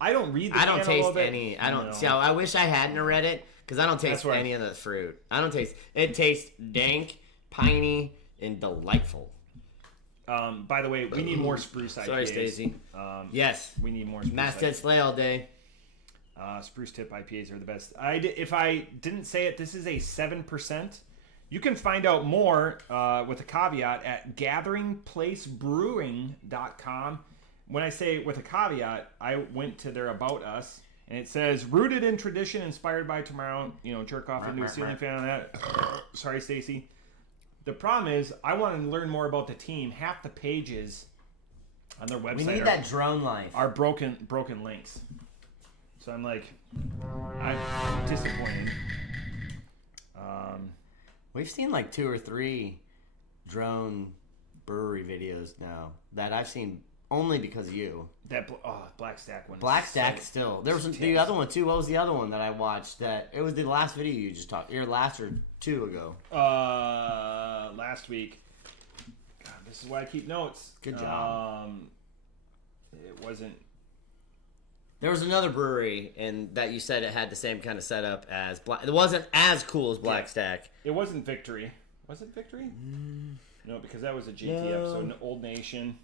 I don't read the I don't can a taste little bit. any. I don't. No. See, I wish I hadn't read it because I don't taste That's right. any of the fruit. I don't taste. It tastes dank, piney, and delightful. By the way, we need more spruce IPAs. Sorry, Stacy. Yes, we need more spruce. Masthead Slay all day. Spruce tip IPAs are the best. If I didn't say it, this is a 7%. You can find out more with a caveat at gatheringplacebrewing.com. When I say with a caveat, I went to their About Us, and it says, rooted in tradition, inspired by tomorrow. Jerk off into a ceiling fan on that. Sorry, Stacy. The problem is, I want to learn more about the team. Half the pages on their website We need that drone life. are broken links. So I'm like, I'm disappointed. We've seen like 2 or 3 drone brewery videos now that I've seen only because of you. That Black Stack one. Black Stack still. There was the other one too. What was the other one that I watched? That it was the last video you just talked. Your last or 2 ago. Last week. God, this is why I keep notes. Good job. It wasn't. There was another brewery, and that you said it had the same kind of setup as Black. It wasn't as cool as Black Stack. It wasn't Victory. Was it Victory? No, because that was a JT episode. Old Nation,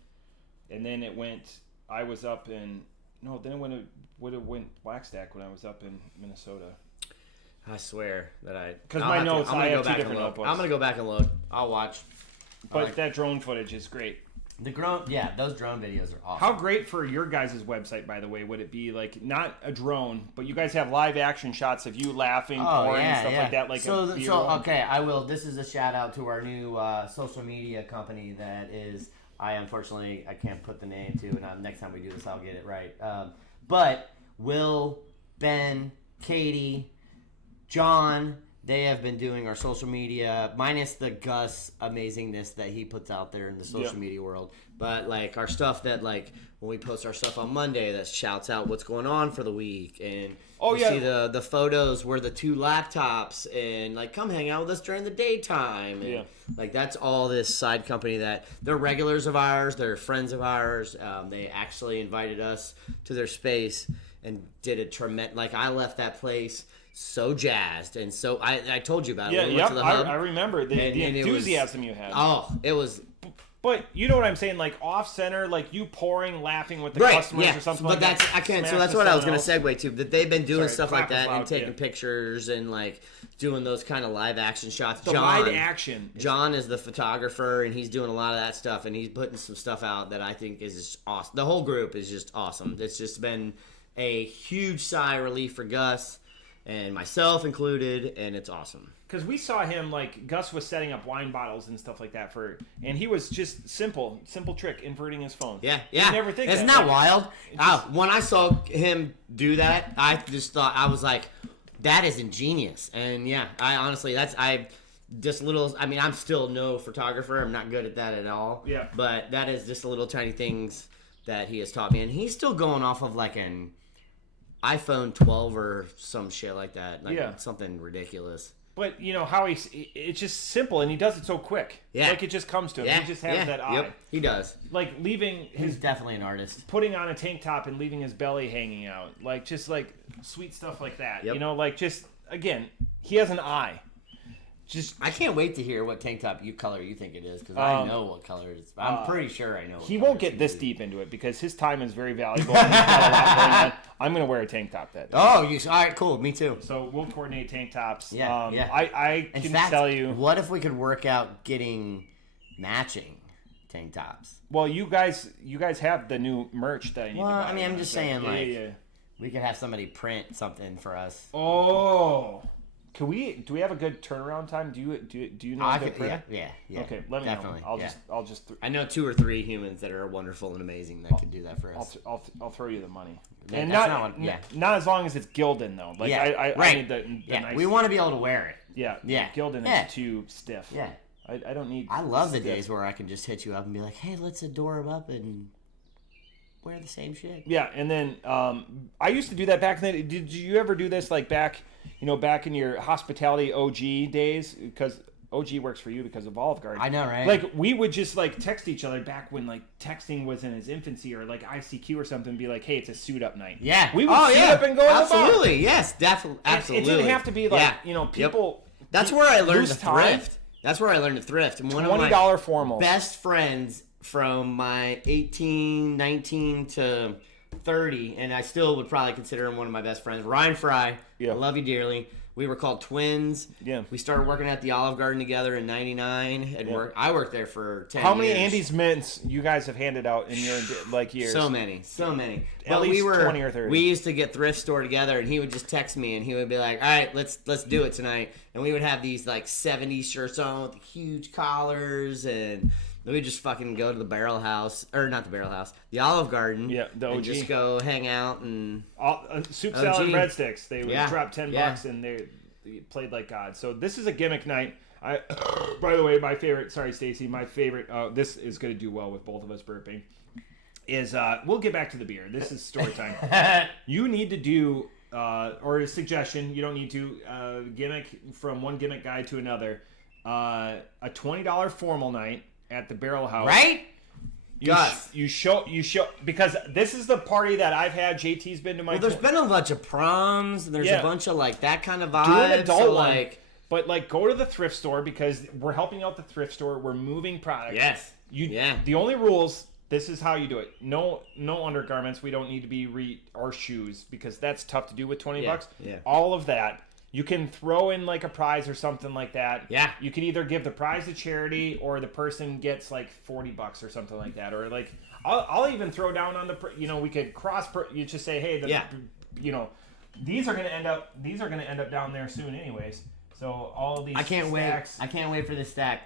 and then it went. I was up in. No, then it would have went Black Stack when I was up in Minnesota. I swear that I. Because my notes, I have 2 different notebooks. I'm gonna go back and look. I'll watch. But that drone footage is great. Those drone videos are awesome. How great for your guys' website, by the way, would it be? Like, not a drone, but you guys have live action shots of you laughing, pouring, and stuff like that. Like okay, I will. This is a shout out to our new social media company that is. Unfortunately I can't put the name to, and next time we do this, I'll get it right. But Will, Ben, Katie, John. They have been doing our social media, minus the Gus amazingness that he puts out there in the social media world. But, like, our stuff that, like, when we post our stuff on Monday, that shouts out what's going on for the week. And see the photos where the 2 laptops and, like, come hang out with us during the daytime. And, like, that's all this side company that they're regulars of ours. They're friends of ours. They actually invited us to their space and did a tremendous, like, I left that place so jazzed, and so I told you about it. Yeah, we went to the hub, I remember the enthusiasm you had. Oh, it was. But you know what I'm saying, like off center, like you pouring, laughing with the customers or something. But like that's that. I can't. So that's what I was going to segue to. That they've been doing stuff like that loud, and taking pictures and like doing those kind of live action shots. The live action. John is the photographer, and he's doing a lot of that stuff, and he's putting some stuff out that I think is just awesome. The whole group is just awesome. It's just been a huge sigh of relief for Gus. And myself included, and it's awesome. Because we saw him, like, Gus was setting up wine bottles and stuff like that and he was just simple trick, inverting his phone. Yeah. You never think Isn't that wild? When I saw him do that, I just thought, I was like, that is ingenious. And yeah, I'm still no photographer. I'm not good at that at all. Yeah. But that is just the little tiny things that he has taught me, and he's still going off of like an iPhone 12 or some shit like that. Like something ridiculous. But you know how it's just simple, and he does it so quick. Yeah. Like it just comes to him. Yeah. He just has that eye. Yep, he does. Like leaving He's definitely an artist. putting on a tank top and leaving his belly hanging out. Like just like sweet stuff like that. Yep. You know, like just again, he has an eye. Just I can't wait to hear what tank top color you think it is, because I know what color it is. I'm pretty sure I know. He won't get this deep into it because his time is very valuable. And he's got a lot going on. I'm gonna wear a tank top that day. Oh, all right, cool. Me too. So we'll coordinate tank tops. Yeah, I In can fact, tell you. what if we could work out getting matching tank tops? Well, you guys have the new merch that I need to buy. I mean, I'm just saying, yeah. we could have somebody print something for us. Oh. Do we have a good turnaround time? Do you know a good printer? Yeah. Okay, let me definitely. know. I'll just I know 2 or 3 humans that are wonderful and amazing that can do that for us. I'll throw you the money. Yeah, And that's not as long as it's Gildan though. Like I need the nice. We want to be able to wear it. Yeah. Gildan is too stiff. Yeah. I don't need. I love the days where I can just hit you up and be like, "Hey, let's adore them up and wear the same shit." Yeah, and then I used to do that back then. Did you ever do this like back in your hospitality OG days? Because OG works for you because of Olive Garden. I know, right? Like we would just like text each other back when like texting was in its infancy, or like ICQ or something, and be like, "Hey, it's a suit up night." Yeah, we would suit up and go. Absolutely, yes, definitely, absolutely. It didn't have to be like people. Yep. That's where I learned to time. thrift. That's where I learned to thrift. And one $20 of my formal. best friends from my 18, 19 to 30, and I still would probably consider him one of my best friends, Ryan Fry. Yeah. I love you dearly. We were called twins. Yeah. We started working at the Olive Garden together in '99. I worked there for 10 years. How many Andy's Mints you guys have handed out in your like years? So many. At least 20 or 30. We used to get thrift store together, and he would just text me, and he would be like, "All right, let's do it tonight." And we would have these like '70s shirts on with huge collars, and we would just fucking go to the Barrel House, or not the Barrel House, the Olive Garden. Yeah, the OG. And just go hang out and soup, salad, and breadsticks. They would drop $10 Yeah. and they played like God. So this is a gimmick night. By the way, my favorite. Sorry, Stacy. My favorite. This is going to do well with both of us burping. Is we'll get back to the beer. This is story time. You need to do or a suggestion. You don't need to gimmick from one gimmick guy to another. A $20 formal night at the Barrel House. right. You show because this is the party that I've had. JT's been to my. Well, there's been a bunch of proms, and there's a bunch of like that kind of vibe. Do an adult so, one, like, but like go to the thrift store because we're helping out the thrift store. We're moving products. yes, The only rules. This is how you do it. No undergarments. We don't need to be or shoes because that's tough to do with $20. Yeah. All of that. You can throw in like a prize or something like that. Yeah. You can either give the prize to charity or the person gets like $40 or something like that. Or like I'll even throw down on we could you just say, hey, these are gonna end up down there soon anyways. So all of these I can't stacks, wait. I can't wait for this stack.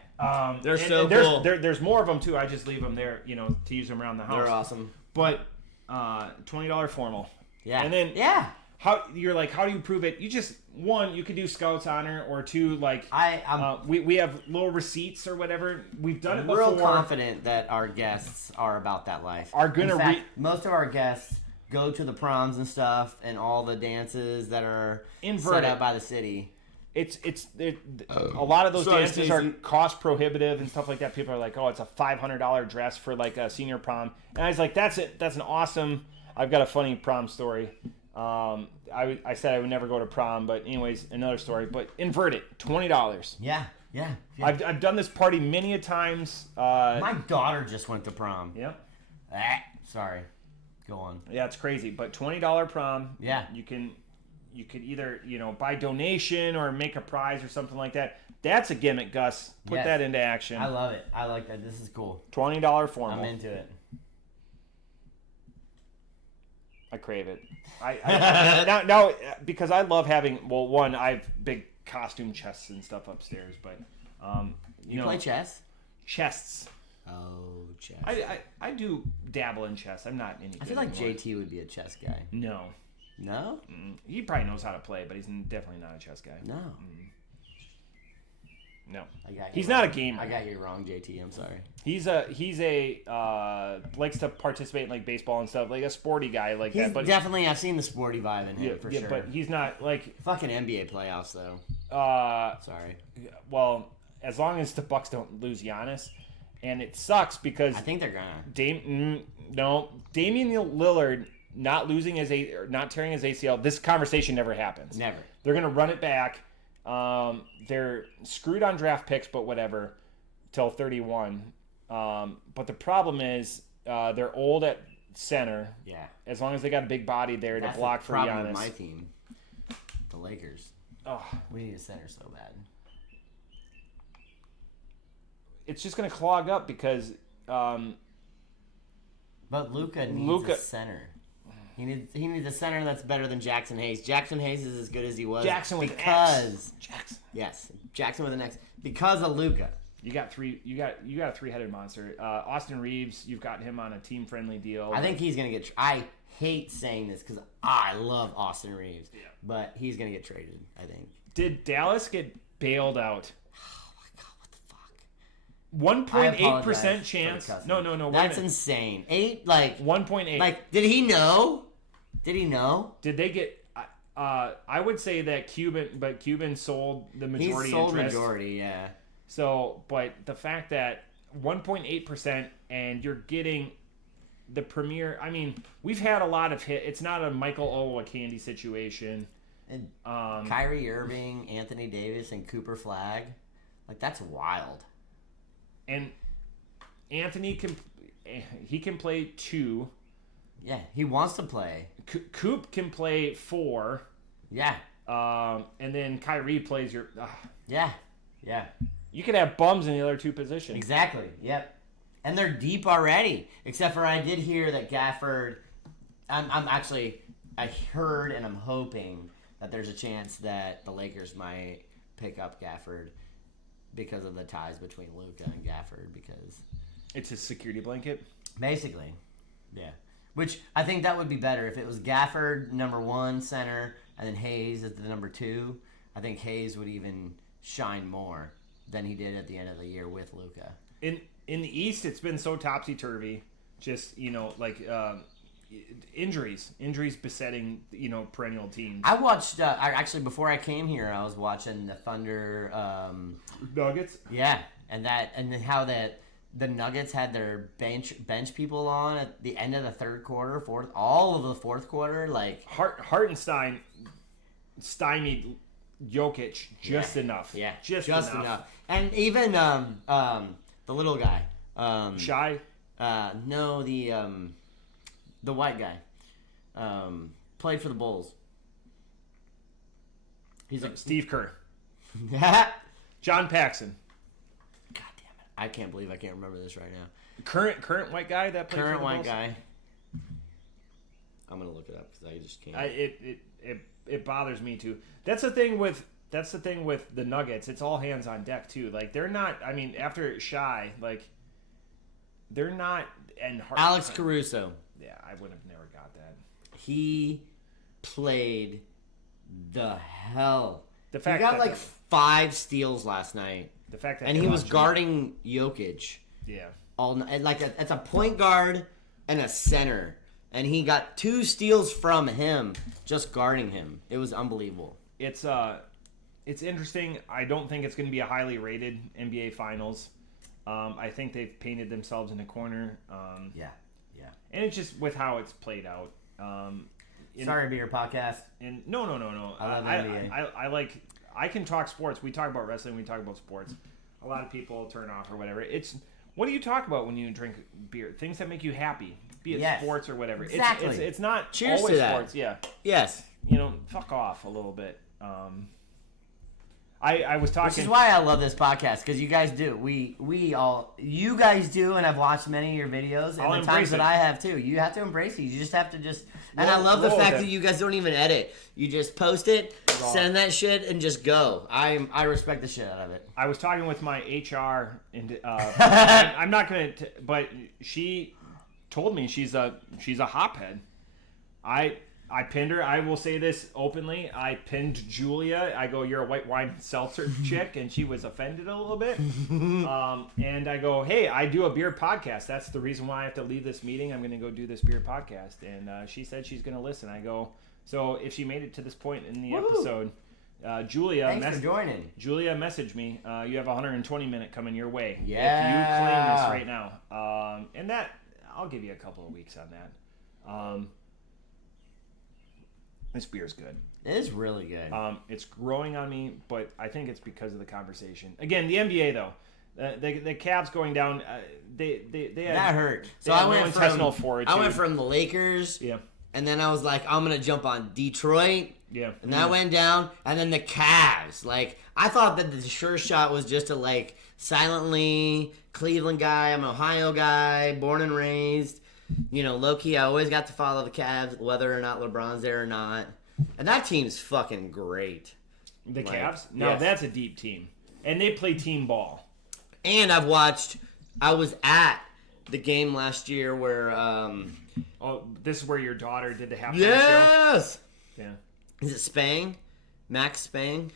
They're so cool. cool. There's more of them too. I just leave them there, to use them around the house. They're awesome. But $20 formal. Yeah. And then yeah. how do you prove it? You just one, you could do Scouts honor, or two, like we have little receipts or whatever. We've done it before. Real confident that our guests are about that life. Are gonna In fact, most of our guests go to the proms and stuff and all the dances that are set up by the city. A lot of those dances are cost prohibitive and stuff like that. People are like, oh, it's a $500 dress for like a senior prom, and I was like, that's it. That's an awesome. I've got a funny prom story. I said I would never go to prom, but anyways, another story. But invert it, $20. Yeah. I've done this party many a times. My daughter just went to prom. Yeah. Sorry. Go on. Yeah, it's crazy, but $20 prom. Yeah. You could either buy donation or make a prize or something like that. That's a gimmick, Gus. Put that into action. I love it. I like that. This is cool. $20 formal. I'm into it. I crave it. I now because I love having. Well, one, I have big costume chests and stuff upstairs, but you play chess. Chests. Oh, chess. I do dabble in chess. I'm not any. I feel like JT would be a chess guy. No. No? He probably knows how to play, but he's definitely not a chess guy. No. No. He's not a gamer. I got you wrong, JT. I'm sorry. He's a likes to participate in like baseball and stuff, like a sporty guy like He's that. But definitely, I've seen the sporty vibe in him for sure. But he's not like fucking NBA playoffs though. Sorry. Well, as long as the Bucks don't lose Giannis, and it sucks because I think they're gonna. Damian Lillard not tearing his ACL. This conversation never happens. Never. They're gonna run it back. They're screwed on draft picks, but whatever, till 31. But the problem is they're old at center. Yeah. As long as they got a big body there to block for Giannis. Giannis. With my team, the Lakers. Oh, we need a center so bad. It's just gonna clog up because. But Luka needs a center. He needs a center that's better than Jackson Hayes. Jackson Hayes is as good as he was. Jackson with because an X. Jackson. Yes, Jackson with an X. Because of Luka. You got a three-headed monster. Austin Reeves, you've got him on a team-friendly deal. I think he's gonna get. I hate saying this because I love Austin Reeves, but he's gonna get traded. I think. Did Dallas get bailed out? Oh my god! What the fuck? 1.8% chance. No. That's insane. 1.8. Like, did he know? Did he know? Did they get? I would say that Cuban sold the majority. He sold interest. Majority, yeah. So, but the fact that 1.8% and you're getting the premier. I mean, we've had a lot of hit. It's not a Michael Olowokandi situation. And Kyrie Irving, Anthony Davis, and Cooper Flagg, like that's wild. And Anthony can play 2. Yeah, he wants to play. Coop can play 4. Yeah. And then Kyrie plays your. Yeah. You could have bums in the other 2 positions. Exactly. Yep. And they're deep already. Except for I did hear that Gafford. I heard and I'm hoping that there's a chance that the Lakers might pick up Gafford because of the ties between Luka and Gafford, because it's his security blanket. Basically, yeah. Which I think that would be better if it was Gafford number 1 center and then Hayes as the number 2. I think Hayes would even shine more than he did at the end of the year with Luka. In the East, it's been so topsy turvy. Just injuries besetting perennial teams. I watched. Actually, before I came here, I was watching the Thunder Nuggets. Yeah, and how the Nuggets had their bench people on at the end of the third quarter, all of the fourth quarter. Like Hartenstein stymied Jokic just enough. Yeah, just enough. And even the little guy. Shy. No, the white guy. Played for the Bulls. He's like Steve Kerr. God John Paxson. damn it! I can't believe I can't remember this right now. Current white guy that played for the Bulls? White guy. I'm gonna look it up because I just can't. It bothers me too. That's the thing with the Nuggets. It's all hands on deck too. Like they're not. I mean, after Shy, like they're not. And Alex Caruso. Yeah, I would have never got that. He played the hell. The fact he got that like 5 steals last night. The fact that and he was guarding Jokic. Yeah. All it's a point guard and a center, and he got 2 steals from him just guarding him. It was unbelievable. It's interesting. I don't think it's going to be a highly rated NBA Finals. I think they've painted themselves in a corner. Yeah. And it's just with how it's played out. Sorry to be your podcast. And no. I love NBA. I can talk sports. We talk about wrestling. We talk about sports. A lot of people turn off or whatever. What do you talk about when you drink beer? Things that make you happy, be it sports or whatever. Exactly. It's not Cheers always to that. sports. Yeah. Yes. Fuck off a little bit. I was talking. Which is why I love this podcast, because you guys do. You guys do, and I've watched many of your videos, and the times that I have too. You have to embrace it. You just have to just. And I love the fact that you guys don't even edit. You just post it, send that shit, and just go. I respect the shit out of it. I was talking with my HR, and I'm not gonna. But she told me she's a hophead. I I pinned her. I will say this openly. I pinned Julia. I go, you're a white wine seltzer chick, and she was offended a little bit. And I go, hey, I do a beer podcast. That's the reason why I have to leave this meeting. I'm going to go do this beer podcast. And she said she's going to listen. I go, so if she made it to this point in the episode, Julia, thanks for joining. Julia messaged me. You have a 120-minute coming your way. Yeah. If you claim this right now. And that, I'll give you a couple of weeks on that. This beer's good. It is really good. It's growing on me, but I think it's because of the conversation. Again, the NBA though, the Cavs going down. They had, that hurt. So I went from the Lakers. Yeah. And then I was like, I'm gonna jump on Detroit. Yeah. And that went down, and then the Cavs. Like, I thought that the sure shot was just to like silently Cleveland guy. I'm an Ohio guy, born and raised. You know, low-key, I always got to follow the Cavs, whether or not LeBron's there or not. And that team's fucking great. The Cavs? No, yes. That's a deep team. And they play team ball. And I was at the game last year where... oh, this is where your daughter did the halftime show? Yes! Yeah. Is it Spang? Max Spang?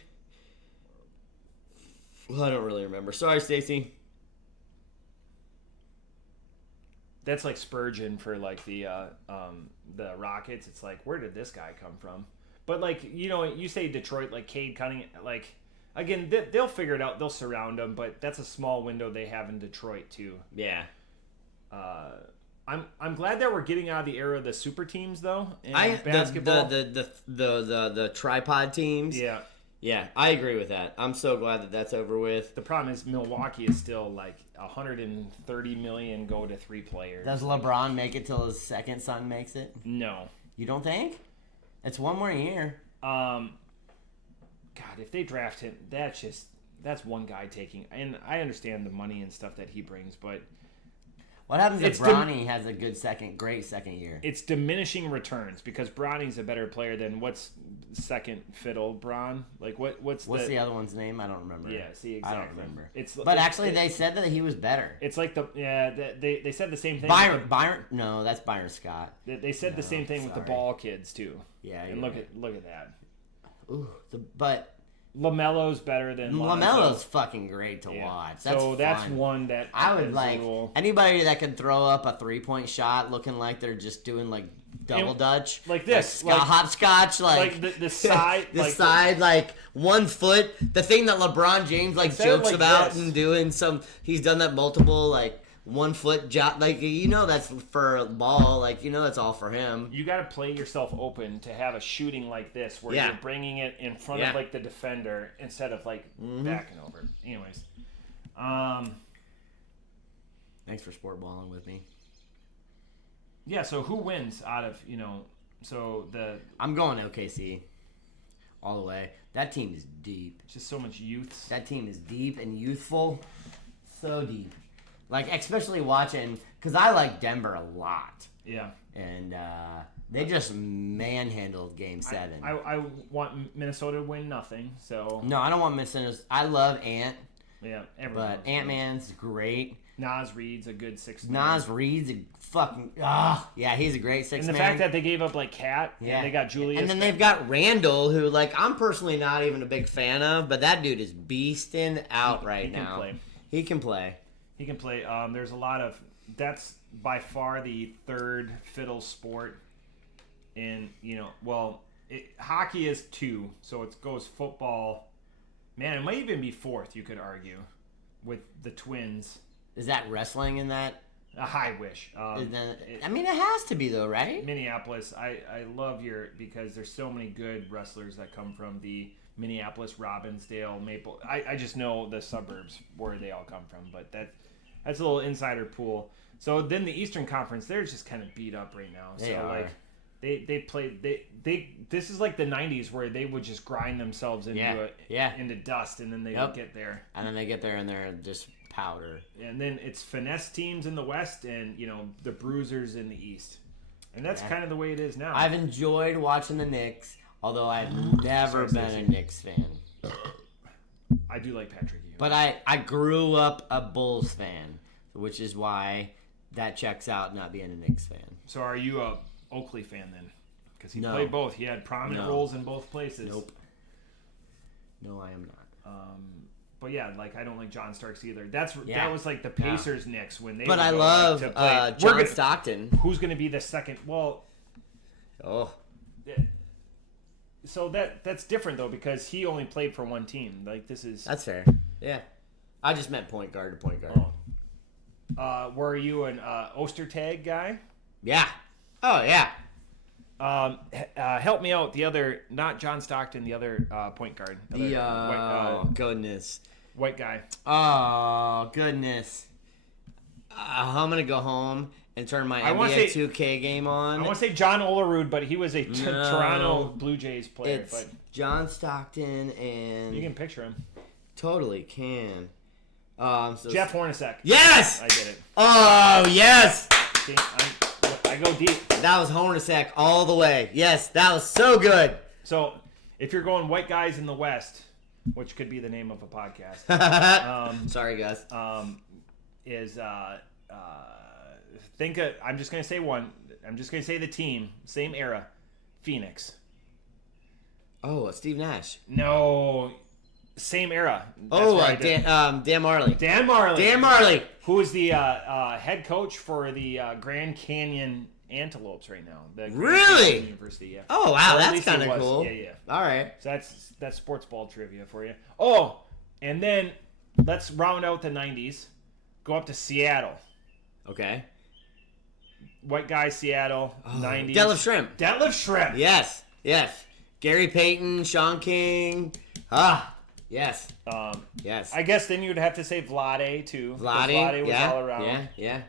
Well, I don't really remember. Sorry, Stacy. That's like Spurgeon for like the Rockets. It's like, where did this guy come from? But like, you know, you say Detroit, like Cade Cunningham, like again, they'll figure it out. They'll surround them, but that's a small window they have in Detroit too. Yeah. I'm glad that we're getting out of the era of the super teams though. In basketball. The tripod teams. Yeah. Yeah, I agree with that. I'm so glad that that's over with. The problem is Milwaukee is still like 130 million go to 3 players. Does LeBron make it till his second son makes it? No. You don't think? It's one more year. God, if they draft him, that's one guy taking. And I understand the money and stuff that he brings, but what happens if Bronny has a great second year? It's diminishing returns because Bronny's a better player than what's second fiddle Bron. Like what's the other one's name? I don't remember. Yeah, see exactly. I don't remember. But they said that he was better. It's like they said the same thing. Byron. No, that's Byron Scott. They said the same thing with the ball kids too. Yeah, and look at that. Ooh, but LaMelo's better than LaMelo's fucking great to watch. That's one that I would like anybody that can throw up a 3-point shot looking like they're just doing like double dutch like this, like hopscotch, like the side, side, like 1 foot. The thing that LeBron James jokes about and doing he's done that multiple 1 foot job, that's for a ball, that's all for him. You got to play yourself open to have a shooting like this where you're bringing it in front of the defender instead of backing over. Anyways, thanks for sport balling with me. Yeah, so who wins out of I'm going OKC all the way. That team is deep. It's just so much youth. That team is deep and youthful, so deep. Especially watching, because I like Denver a lot. Yeah. And they just manhandled Game 7. I want Minnesota to win nothing, so... No, I don't want Minnesota. I love Ant. Yeah, but Ant-Man's great. Nas Reed's a good 6 man. Nas Reed's a fucking... yeah, he's a great 6 man. And the fact that they gave up, Kat, and they got Julius... And then they've got Randall, who, I'm personally not even a big fan of, but that dude is beasting out right now. He can play. He can play. There's a lot of... That's by far the third fiddle sport in, hockey is 2, so it goes football. Man, it might even be 4th, you could argue, with the Twins. Is that wrestling in that? I wish. It has to be, though, right? Minneapolis, I love because there's so many good wrestlers that come from the Minneapolis, Robbinsdale, Maple. I just know the suburbs where they all come from, but that's a little insider pool. So then the Eastern Conference, they're just kind of beat up right now. They played this is like the 90s where they would just grind themselves into dust, and then they would get there. And then they get there and they're just powder. And then it's finesse teams in the West and the bruisers in the East. And that's kind of the way it is now. I've enjoyed watching the Knicks, although I've never been a Knicks fan. I do like Patrick Ewing. But I grew up a Bulls fan, which is why that checks out not being a Knicks fan. So are you a Oakley fan then? because he No. played both. He had prominent No. roles in both places. Nope. No, I am not. But yeah, like I don't like John Starks either. That was like the Yeah. Pacers Knicks when they. But would I go, love like, to play. John Stockton. Who's going to be the second? Well, Oh, so that's different though because he only played for one team. Like this is. that's fair. Yeah. I just meant point guard to point guard. Were you an Ostertag guy? Yeah. Oh, yeah. Help me out. The other, not John Stockton, the other point guard. Goodness. White guy. Oh, goodness. I'm going to go home and turn my NBA 2K game on. I want to say John Olerud, but he was a Toronto Blue Jays player. It's But John Stockton and... you can picture him. Totally can. So Jeff Hornacek. Yes! I did it. Oh, yes! See, I go deep. That was Hornacek all the way. Yes, that was so good. So, if you're going white guys in the West, which could be the name of a podcast, Sorry, guys. I'm just going to say one. I'm just going to say the team. Same era. Phoenix. Oh, Steve Nash. No. Same era. That's Dan Marley. Dan Marley. Dan Marley. Who is the head coach for the Grand Canyon Antelopes right now? The Grand Really? Canyon University, yeah. Oh, wow, Or at that's least he kind of was. cool. Yeah. All right. So that's sports ball trivia for you. Oh, and then let's round out the 90s. Go up to Seattle. Okay. White guy, Seattle, 90s. Detlef Schrempf. Detlef Schrempf. Yes. Gary Payton, Sean King. Yes. Yes. I guess then you'd have to say Vlade, too. Vlade was all around. Yeah.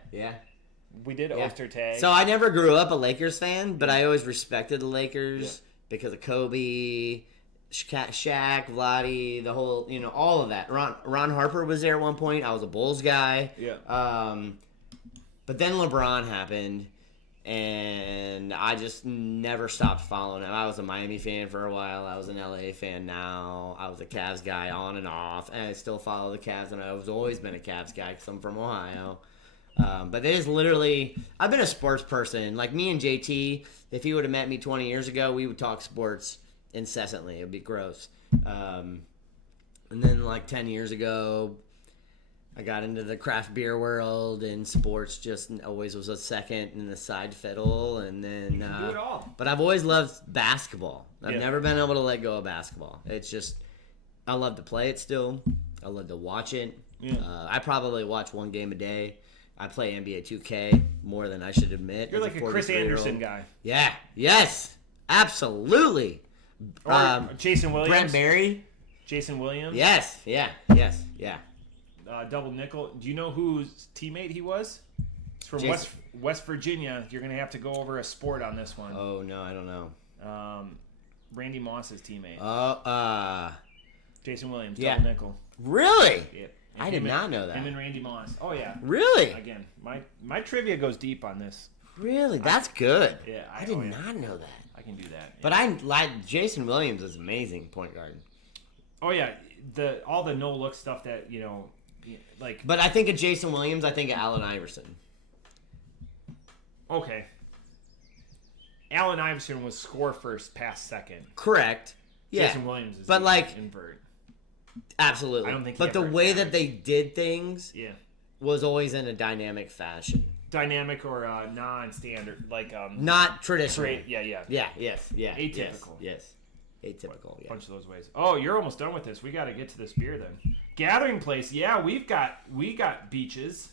We did Ostertag. So I never grew up a Lakers fan, but I always respected the Lakers because of Kobe, Shaq, Vlade, the whole, all of that. Ron Harper was there at one point. I was a Bulls guy. Yeah. But then LeBron happened, and I just never stopped following him. I was a Miami fan for a while. I was an LA fan now. I was a Cavs guy on and off, and I still follow the Cavs, and I've always been a Cavs guy because I'm from Ohio. But it is literally, I've been a sports person. Like me and JT, if he would have met me 20 years ago, we would talk sports incessantly. It would be gross. And then like 10 years ago, I got into the craft beer world, and sports just always was a second and a side fiddle. And then, do it all. But I've always loved basketball. I've Yeah. never been able to let go of basketball. It's just, I love to play it still. I love to watch it. Yeah. I probably watch one game a day. I play NBA 2K more than I should admit. You're as like a Chris 43-year-old. Anderson guy. Yeah. Yes. Absolutely. Or Jason Williams. Brent Barry. Jason Williams. Yes. Yeah. Double nickel. Do you know whose teammate he was? He's from West Virginia. You're going to have to go over a sport on this one. Oh, no, I don't know. Randy Moss's teammate. Jason Williams, yeah. double nickel. Really? Yep. I did not know that. Him and Randy Moss. Oh, yeah. Really? Again, my trivia goes deep on this. Really? That's good. Yeah. I did not know that. I can do that. Yeah. But I like Jason Williams is amazing point guard. Oh, yeah. All the no-look stuff that, like... But I think of Jason Williams, I think of Allen Iverson. Okay. Allen Iverson was score first, pass second. Correct. Yeah. Jason Williams is but like invert. Absolutely. I don't think. But the way that they did things, was always in a dynamic fashion. Dynamic or non-standard, like not traditional. Yeah. Yes. Atypical. Yes. Atypical. Yeah. Bunch of those ways. Oh, you're almost done with this. We got to get to this beer then. Gathering place. Yeah, we got beaches.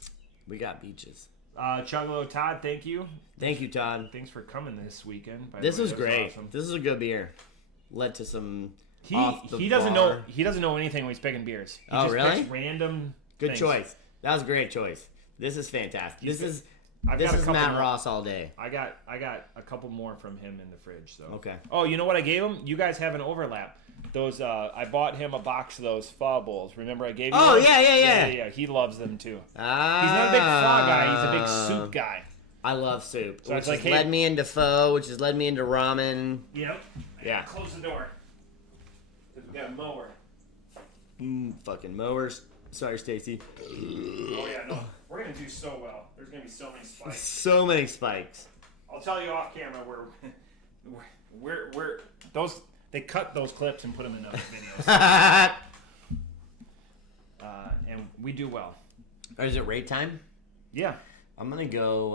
We got beaches. Chuggalo Todd, thank you. Thank you, Todd. Thanks for coming this weekend. This was great. Awesome. This is a good beer. Led to some. He doesn't know anything when he's picking beers. He just really? picks random. Good things. choice. That was a great choice. This is fantastic. This is Matt more. Ross all day. I got a couple more from him in the fridge. So okay. Oh, you know what I gave him? You guys have an overlap. Those I bought him a box of those pho bowls. Remember I gave you? Oh those? Yeah. He loves them too. He's not a big pho guy. He's a big soup guy. I love soup, so which has led me into pho, which has led me into ramen. Yep. Yeah. Close the door. Because we got a mower. Fucking mowers. Sorry, Stacy. Oh yeah, no. We're gonna do so well. There's gonna be so many spikes. So many spikes. I'll tell you off camera where we're those. They cut those clips and put them in other videos. And we do well. Or is it rate time? Yeah. I'm going to go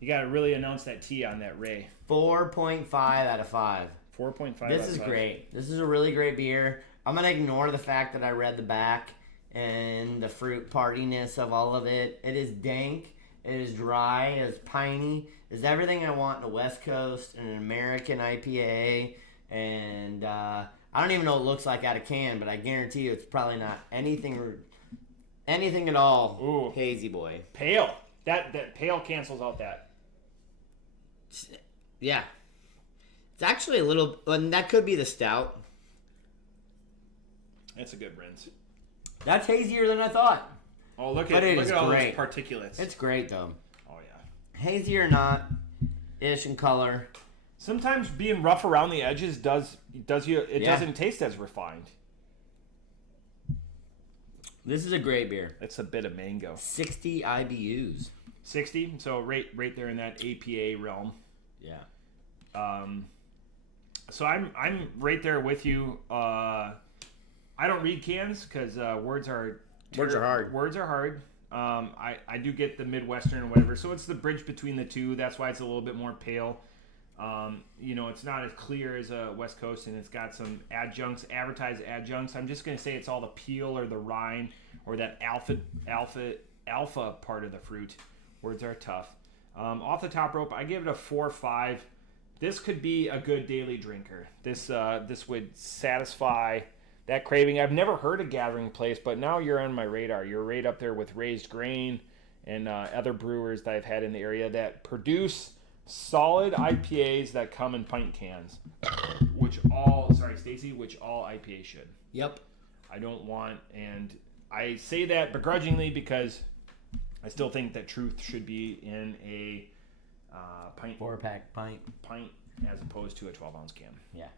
You got to really announce that T on that Ray. 4.5 out of 5. 4.5. This is great. This is a really great beer. I'm going to ignore the fact that I read the back and the fruit partiness of all of it. It is dank. It is dry. It is piney. It's everything I want in a West Coast and an American IPA. And I don't even know what it looks like out of can, but I guarantee you it's probably not anything at all. Ooh. Hazy boy. Pale. That pale cancels out that. Yeah. It's actually a little, and that could be the stout. That's a good rinse. That's hazier than I thought. Oh, look But at it is all great. those particulates. It's great though. Oh yeah. Hazy or not, ish in color. Sometimes being rough around the edges doesn't taste as refined. This is a great beer. It's a bit of mango. 60 IBUs. 60, so right there in that APA realm. Yeah. So I'm right there with you. I don't read cans because words are hard. Words are hard. I do get the Midwestern or whatever, so it's the bridge between the two. That's why it's a little bit more pale. It's not as clear as a West Coast, and it's got some advertised adjuncts. I'm just gonna say it's all the peel or the rind or that alpha part of the fruit. Words are tough. Off the top rope, I give it a 4.5. This could be a good daily drinker. This would satisfy that craving. I've never heard of Gathering Place, but now you're on my radar. You're right up there with Raised Grain and other brewers that I've had in the area that produce solid IPAs that come in pint cans, which all IPAs should. Yep. I don't want, and I say that begrudgingly because I still think that Truth should be in a pint 4-pack pint as opposed to a 12-ounce can. Yeah.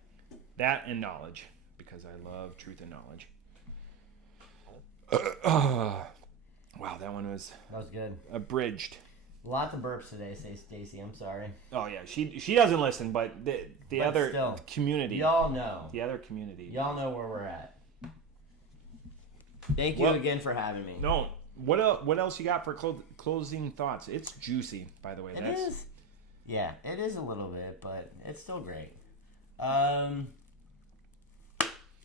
That and knowledge, because I love Truth and knowledge. Wow, that was good. abridged. Lots of burps today, say Stacy. I'm sorry. Oh yeah, she doesn't listen, but the But other still, community, Y'all know. the other community. Y'all know where we're at. Thank you Well, again for having me. No, what else you got for closing thoughts? It's juicy, by the way. It is. Yeah, it is a little bit, but it's still great.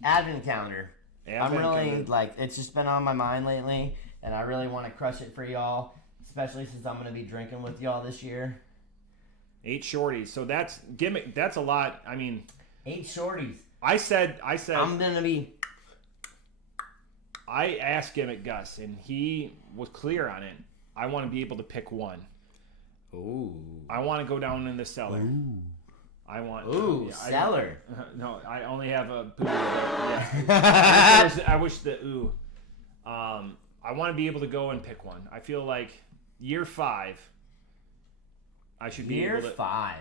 Advent calendar. I'm really it's just been on my mind lately, and I really want to crush it for y'all, especially since I'm going to be drinking with y'all this year. 8 shorties. So that's Gimmick. That's a lot. I mean, 8 shorties. I said. I'm going to be. I asked Gimmick Gus, and he was clear on it. I want to be able to pick one. Ooh. I want to go down in the cellar. Ooh. I want. Ooh, cellar. No, I only have a boo. Yeah. I wish the ooh. I want to be able to go and pick one. I feel like year 5. I should be able to. Year 5.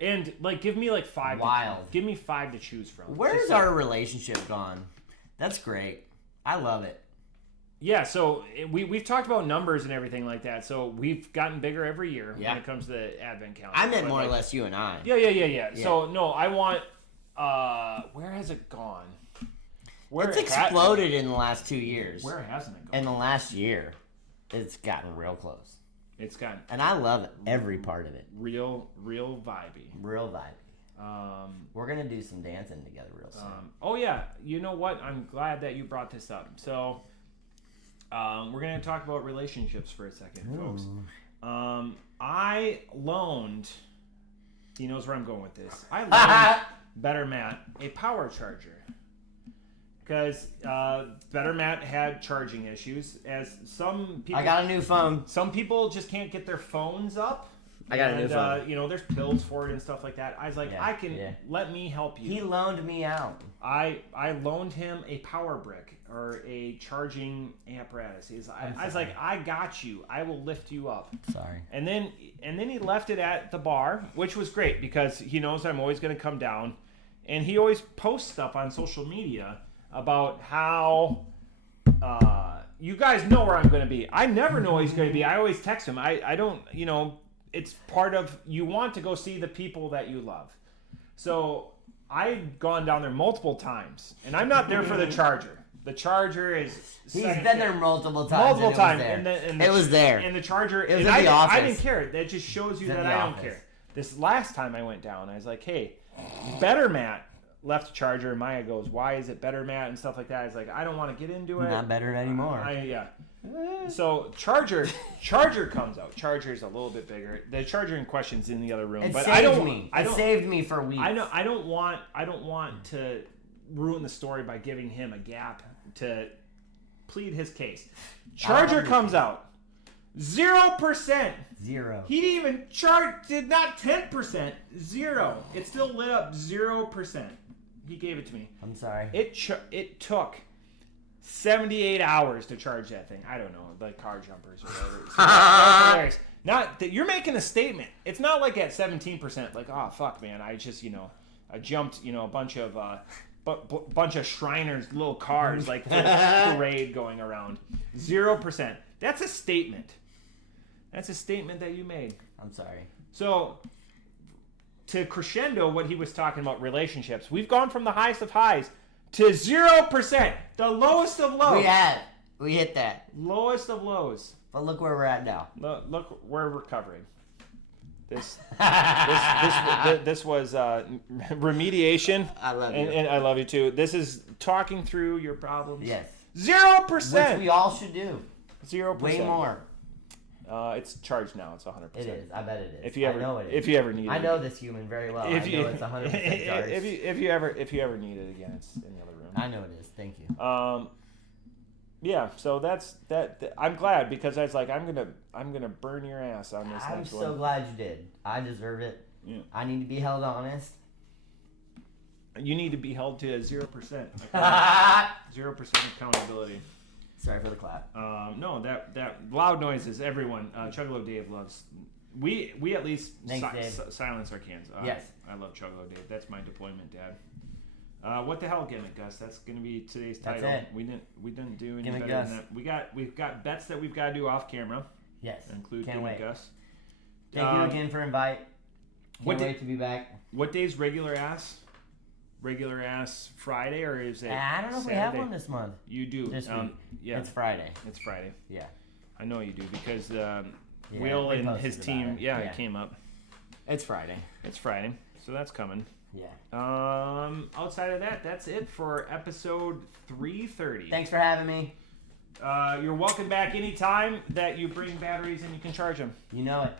And give me 5. Wild. Give me 5 to choose from. Where's our relationship gone? That's great. I love it. Yeah, so we've talked about numbers and everything like that. So we've gotten bigger every year when it comes to the Advent calendar. I meant more or less you and I. Yeah. So, no, I want... where has it gone? It's exploded in the last 2 years. Where hasn't it gone? In the last year, it's gotten real close. It's gotten... And I love every part of it. Real vibey. Real vibey. We're going to do some dancing together real soon. Oh, yeah. You know what? I'm glad that you brought this up. So... we're going to talk about relationships for a second, folks. I loaned, he knows where I'm going with this. I loaned Better Matt a power charger. Because Better Matt had charging issues, as some people... I got a new phone. Some people just can't get their phones up. I got a new phone. There's pills for it and stuff like that. I was like, let me help you. He loaned me out. I loaned him a power brick or a charging apparatus. I was like, I got you. I will lift you up. Sorry. And then he left it at the bar, which was great because he knows I'm always going to come down. And he always posts stuff on social media about how you guys know where I'm going to be. I never know where he's going to be. I always text him. I don't, it's part of, you want to go see the people that you love. So I've gone down there multiple times, and I'm not there for the charger. The charger is. He's been there multiple times. Multiple times, and it was there. And the charger. It was and in the office. I didn't care. That just shows you that I don't care. This last time I went down, I was like, "Hey, Better Matt left a charger." And Maya goes, "Why is it Better Matt?" and stuff like that. I was like, "I don't want to get into it." Not better anymore. Yeah. So charger comes out. Charger's a little bit bigger. The charger in question's in the other room. It But saved I don't. me. I It don't. saved me for weeks. I don't want to ruin the story by giving him a gap to plead his case. Charger comes out. 0%. 0. He didn't even did not 10%. 0. It still lit up 0%. He gave it to me. I'm sorry. It took 78 hours to charge that thing. I don't know, like car jumpers or whatever. So that's hilarious. Not that you're making a statement. It's not like at 17%. Like, oh fuck, man, I just I jumped a bunch of Shriners little cars like for the parade going around. 0%. That's a statement. That's a statement that you made. I'm sorry. So, to crescendo what he was talking about relationships, we've gone from the highest of highs to 0%, the lowest of lows. We hit that. Lowest of lows. But look where we're at now. Look, we're recovering. This was remediation. I love you. And I love you too. This is talking through your problems. Yes. 0%. Which we all should do. 0%. Way more. It's charged now. It's 100%. It is. I bet it is. If you ever, I know it is. If you ever need it. I know this human very well. I know it's 100% charged. If you ever need it again, it's in the other room. I know it is. Thank you. Yeah. So that's that. I'm glad because I was like, I'm gonna burn your ass on this I'm next so one. glad you did. I deserve it. Yeah. I need to be held honest. You need to be held to 0%. 0% accountability. Sorry for the clap. No, that loud noises. Everyone, Chuggalo Dave loves. We at least Thanks, Dave. silence our cans. Yes. I love Chuggalo Dave. That's my deployment dad. What the hell, Gimmick Gus? That's gonna be today's title. That's it. We didn't do any Gimmick better Gus. than that. We've got bets that we've got to do off camera. Yes. Include Can't Gimmick wait. Gus. Thank you again for invite. what Can't wait to be back. What day's regular ass? Regular ass Friday or is it? I don't know if Saturday? we have one this month. You do. This week. Yeah. It's Friday. It's Friday. Yeah. I know you do because Yeah, Will we and posted his about team. it. Yeah, Yeah. it came up. It's Friday. It's Friday, so that's coming. Yeah. Outside of that, that's it for episode 330. Thanks for having me. You're welcome back anytime that you bring batteries and you can charge them. You know it.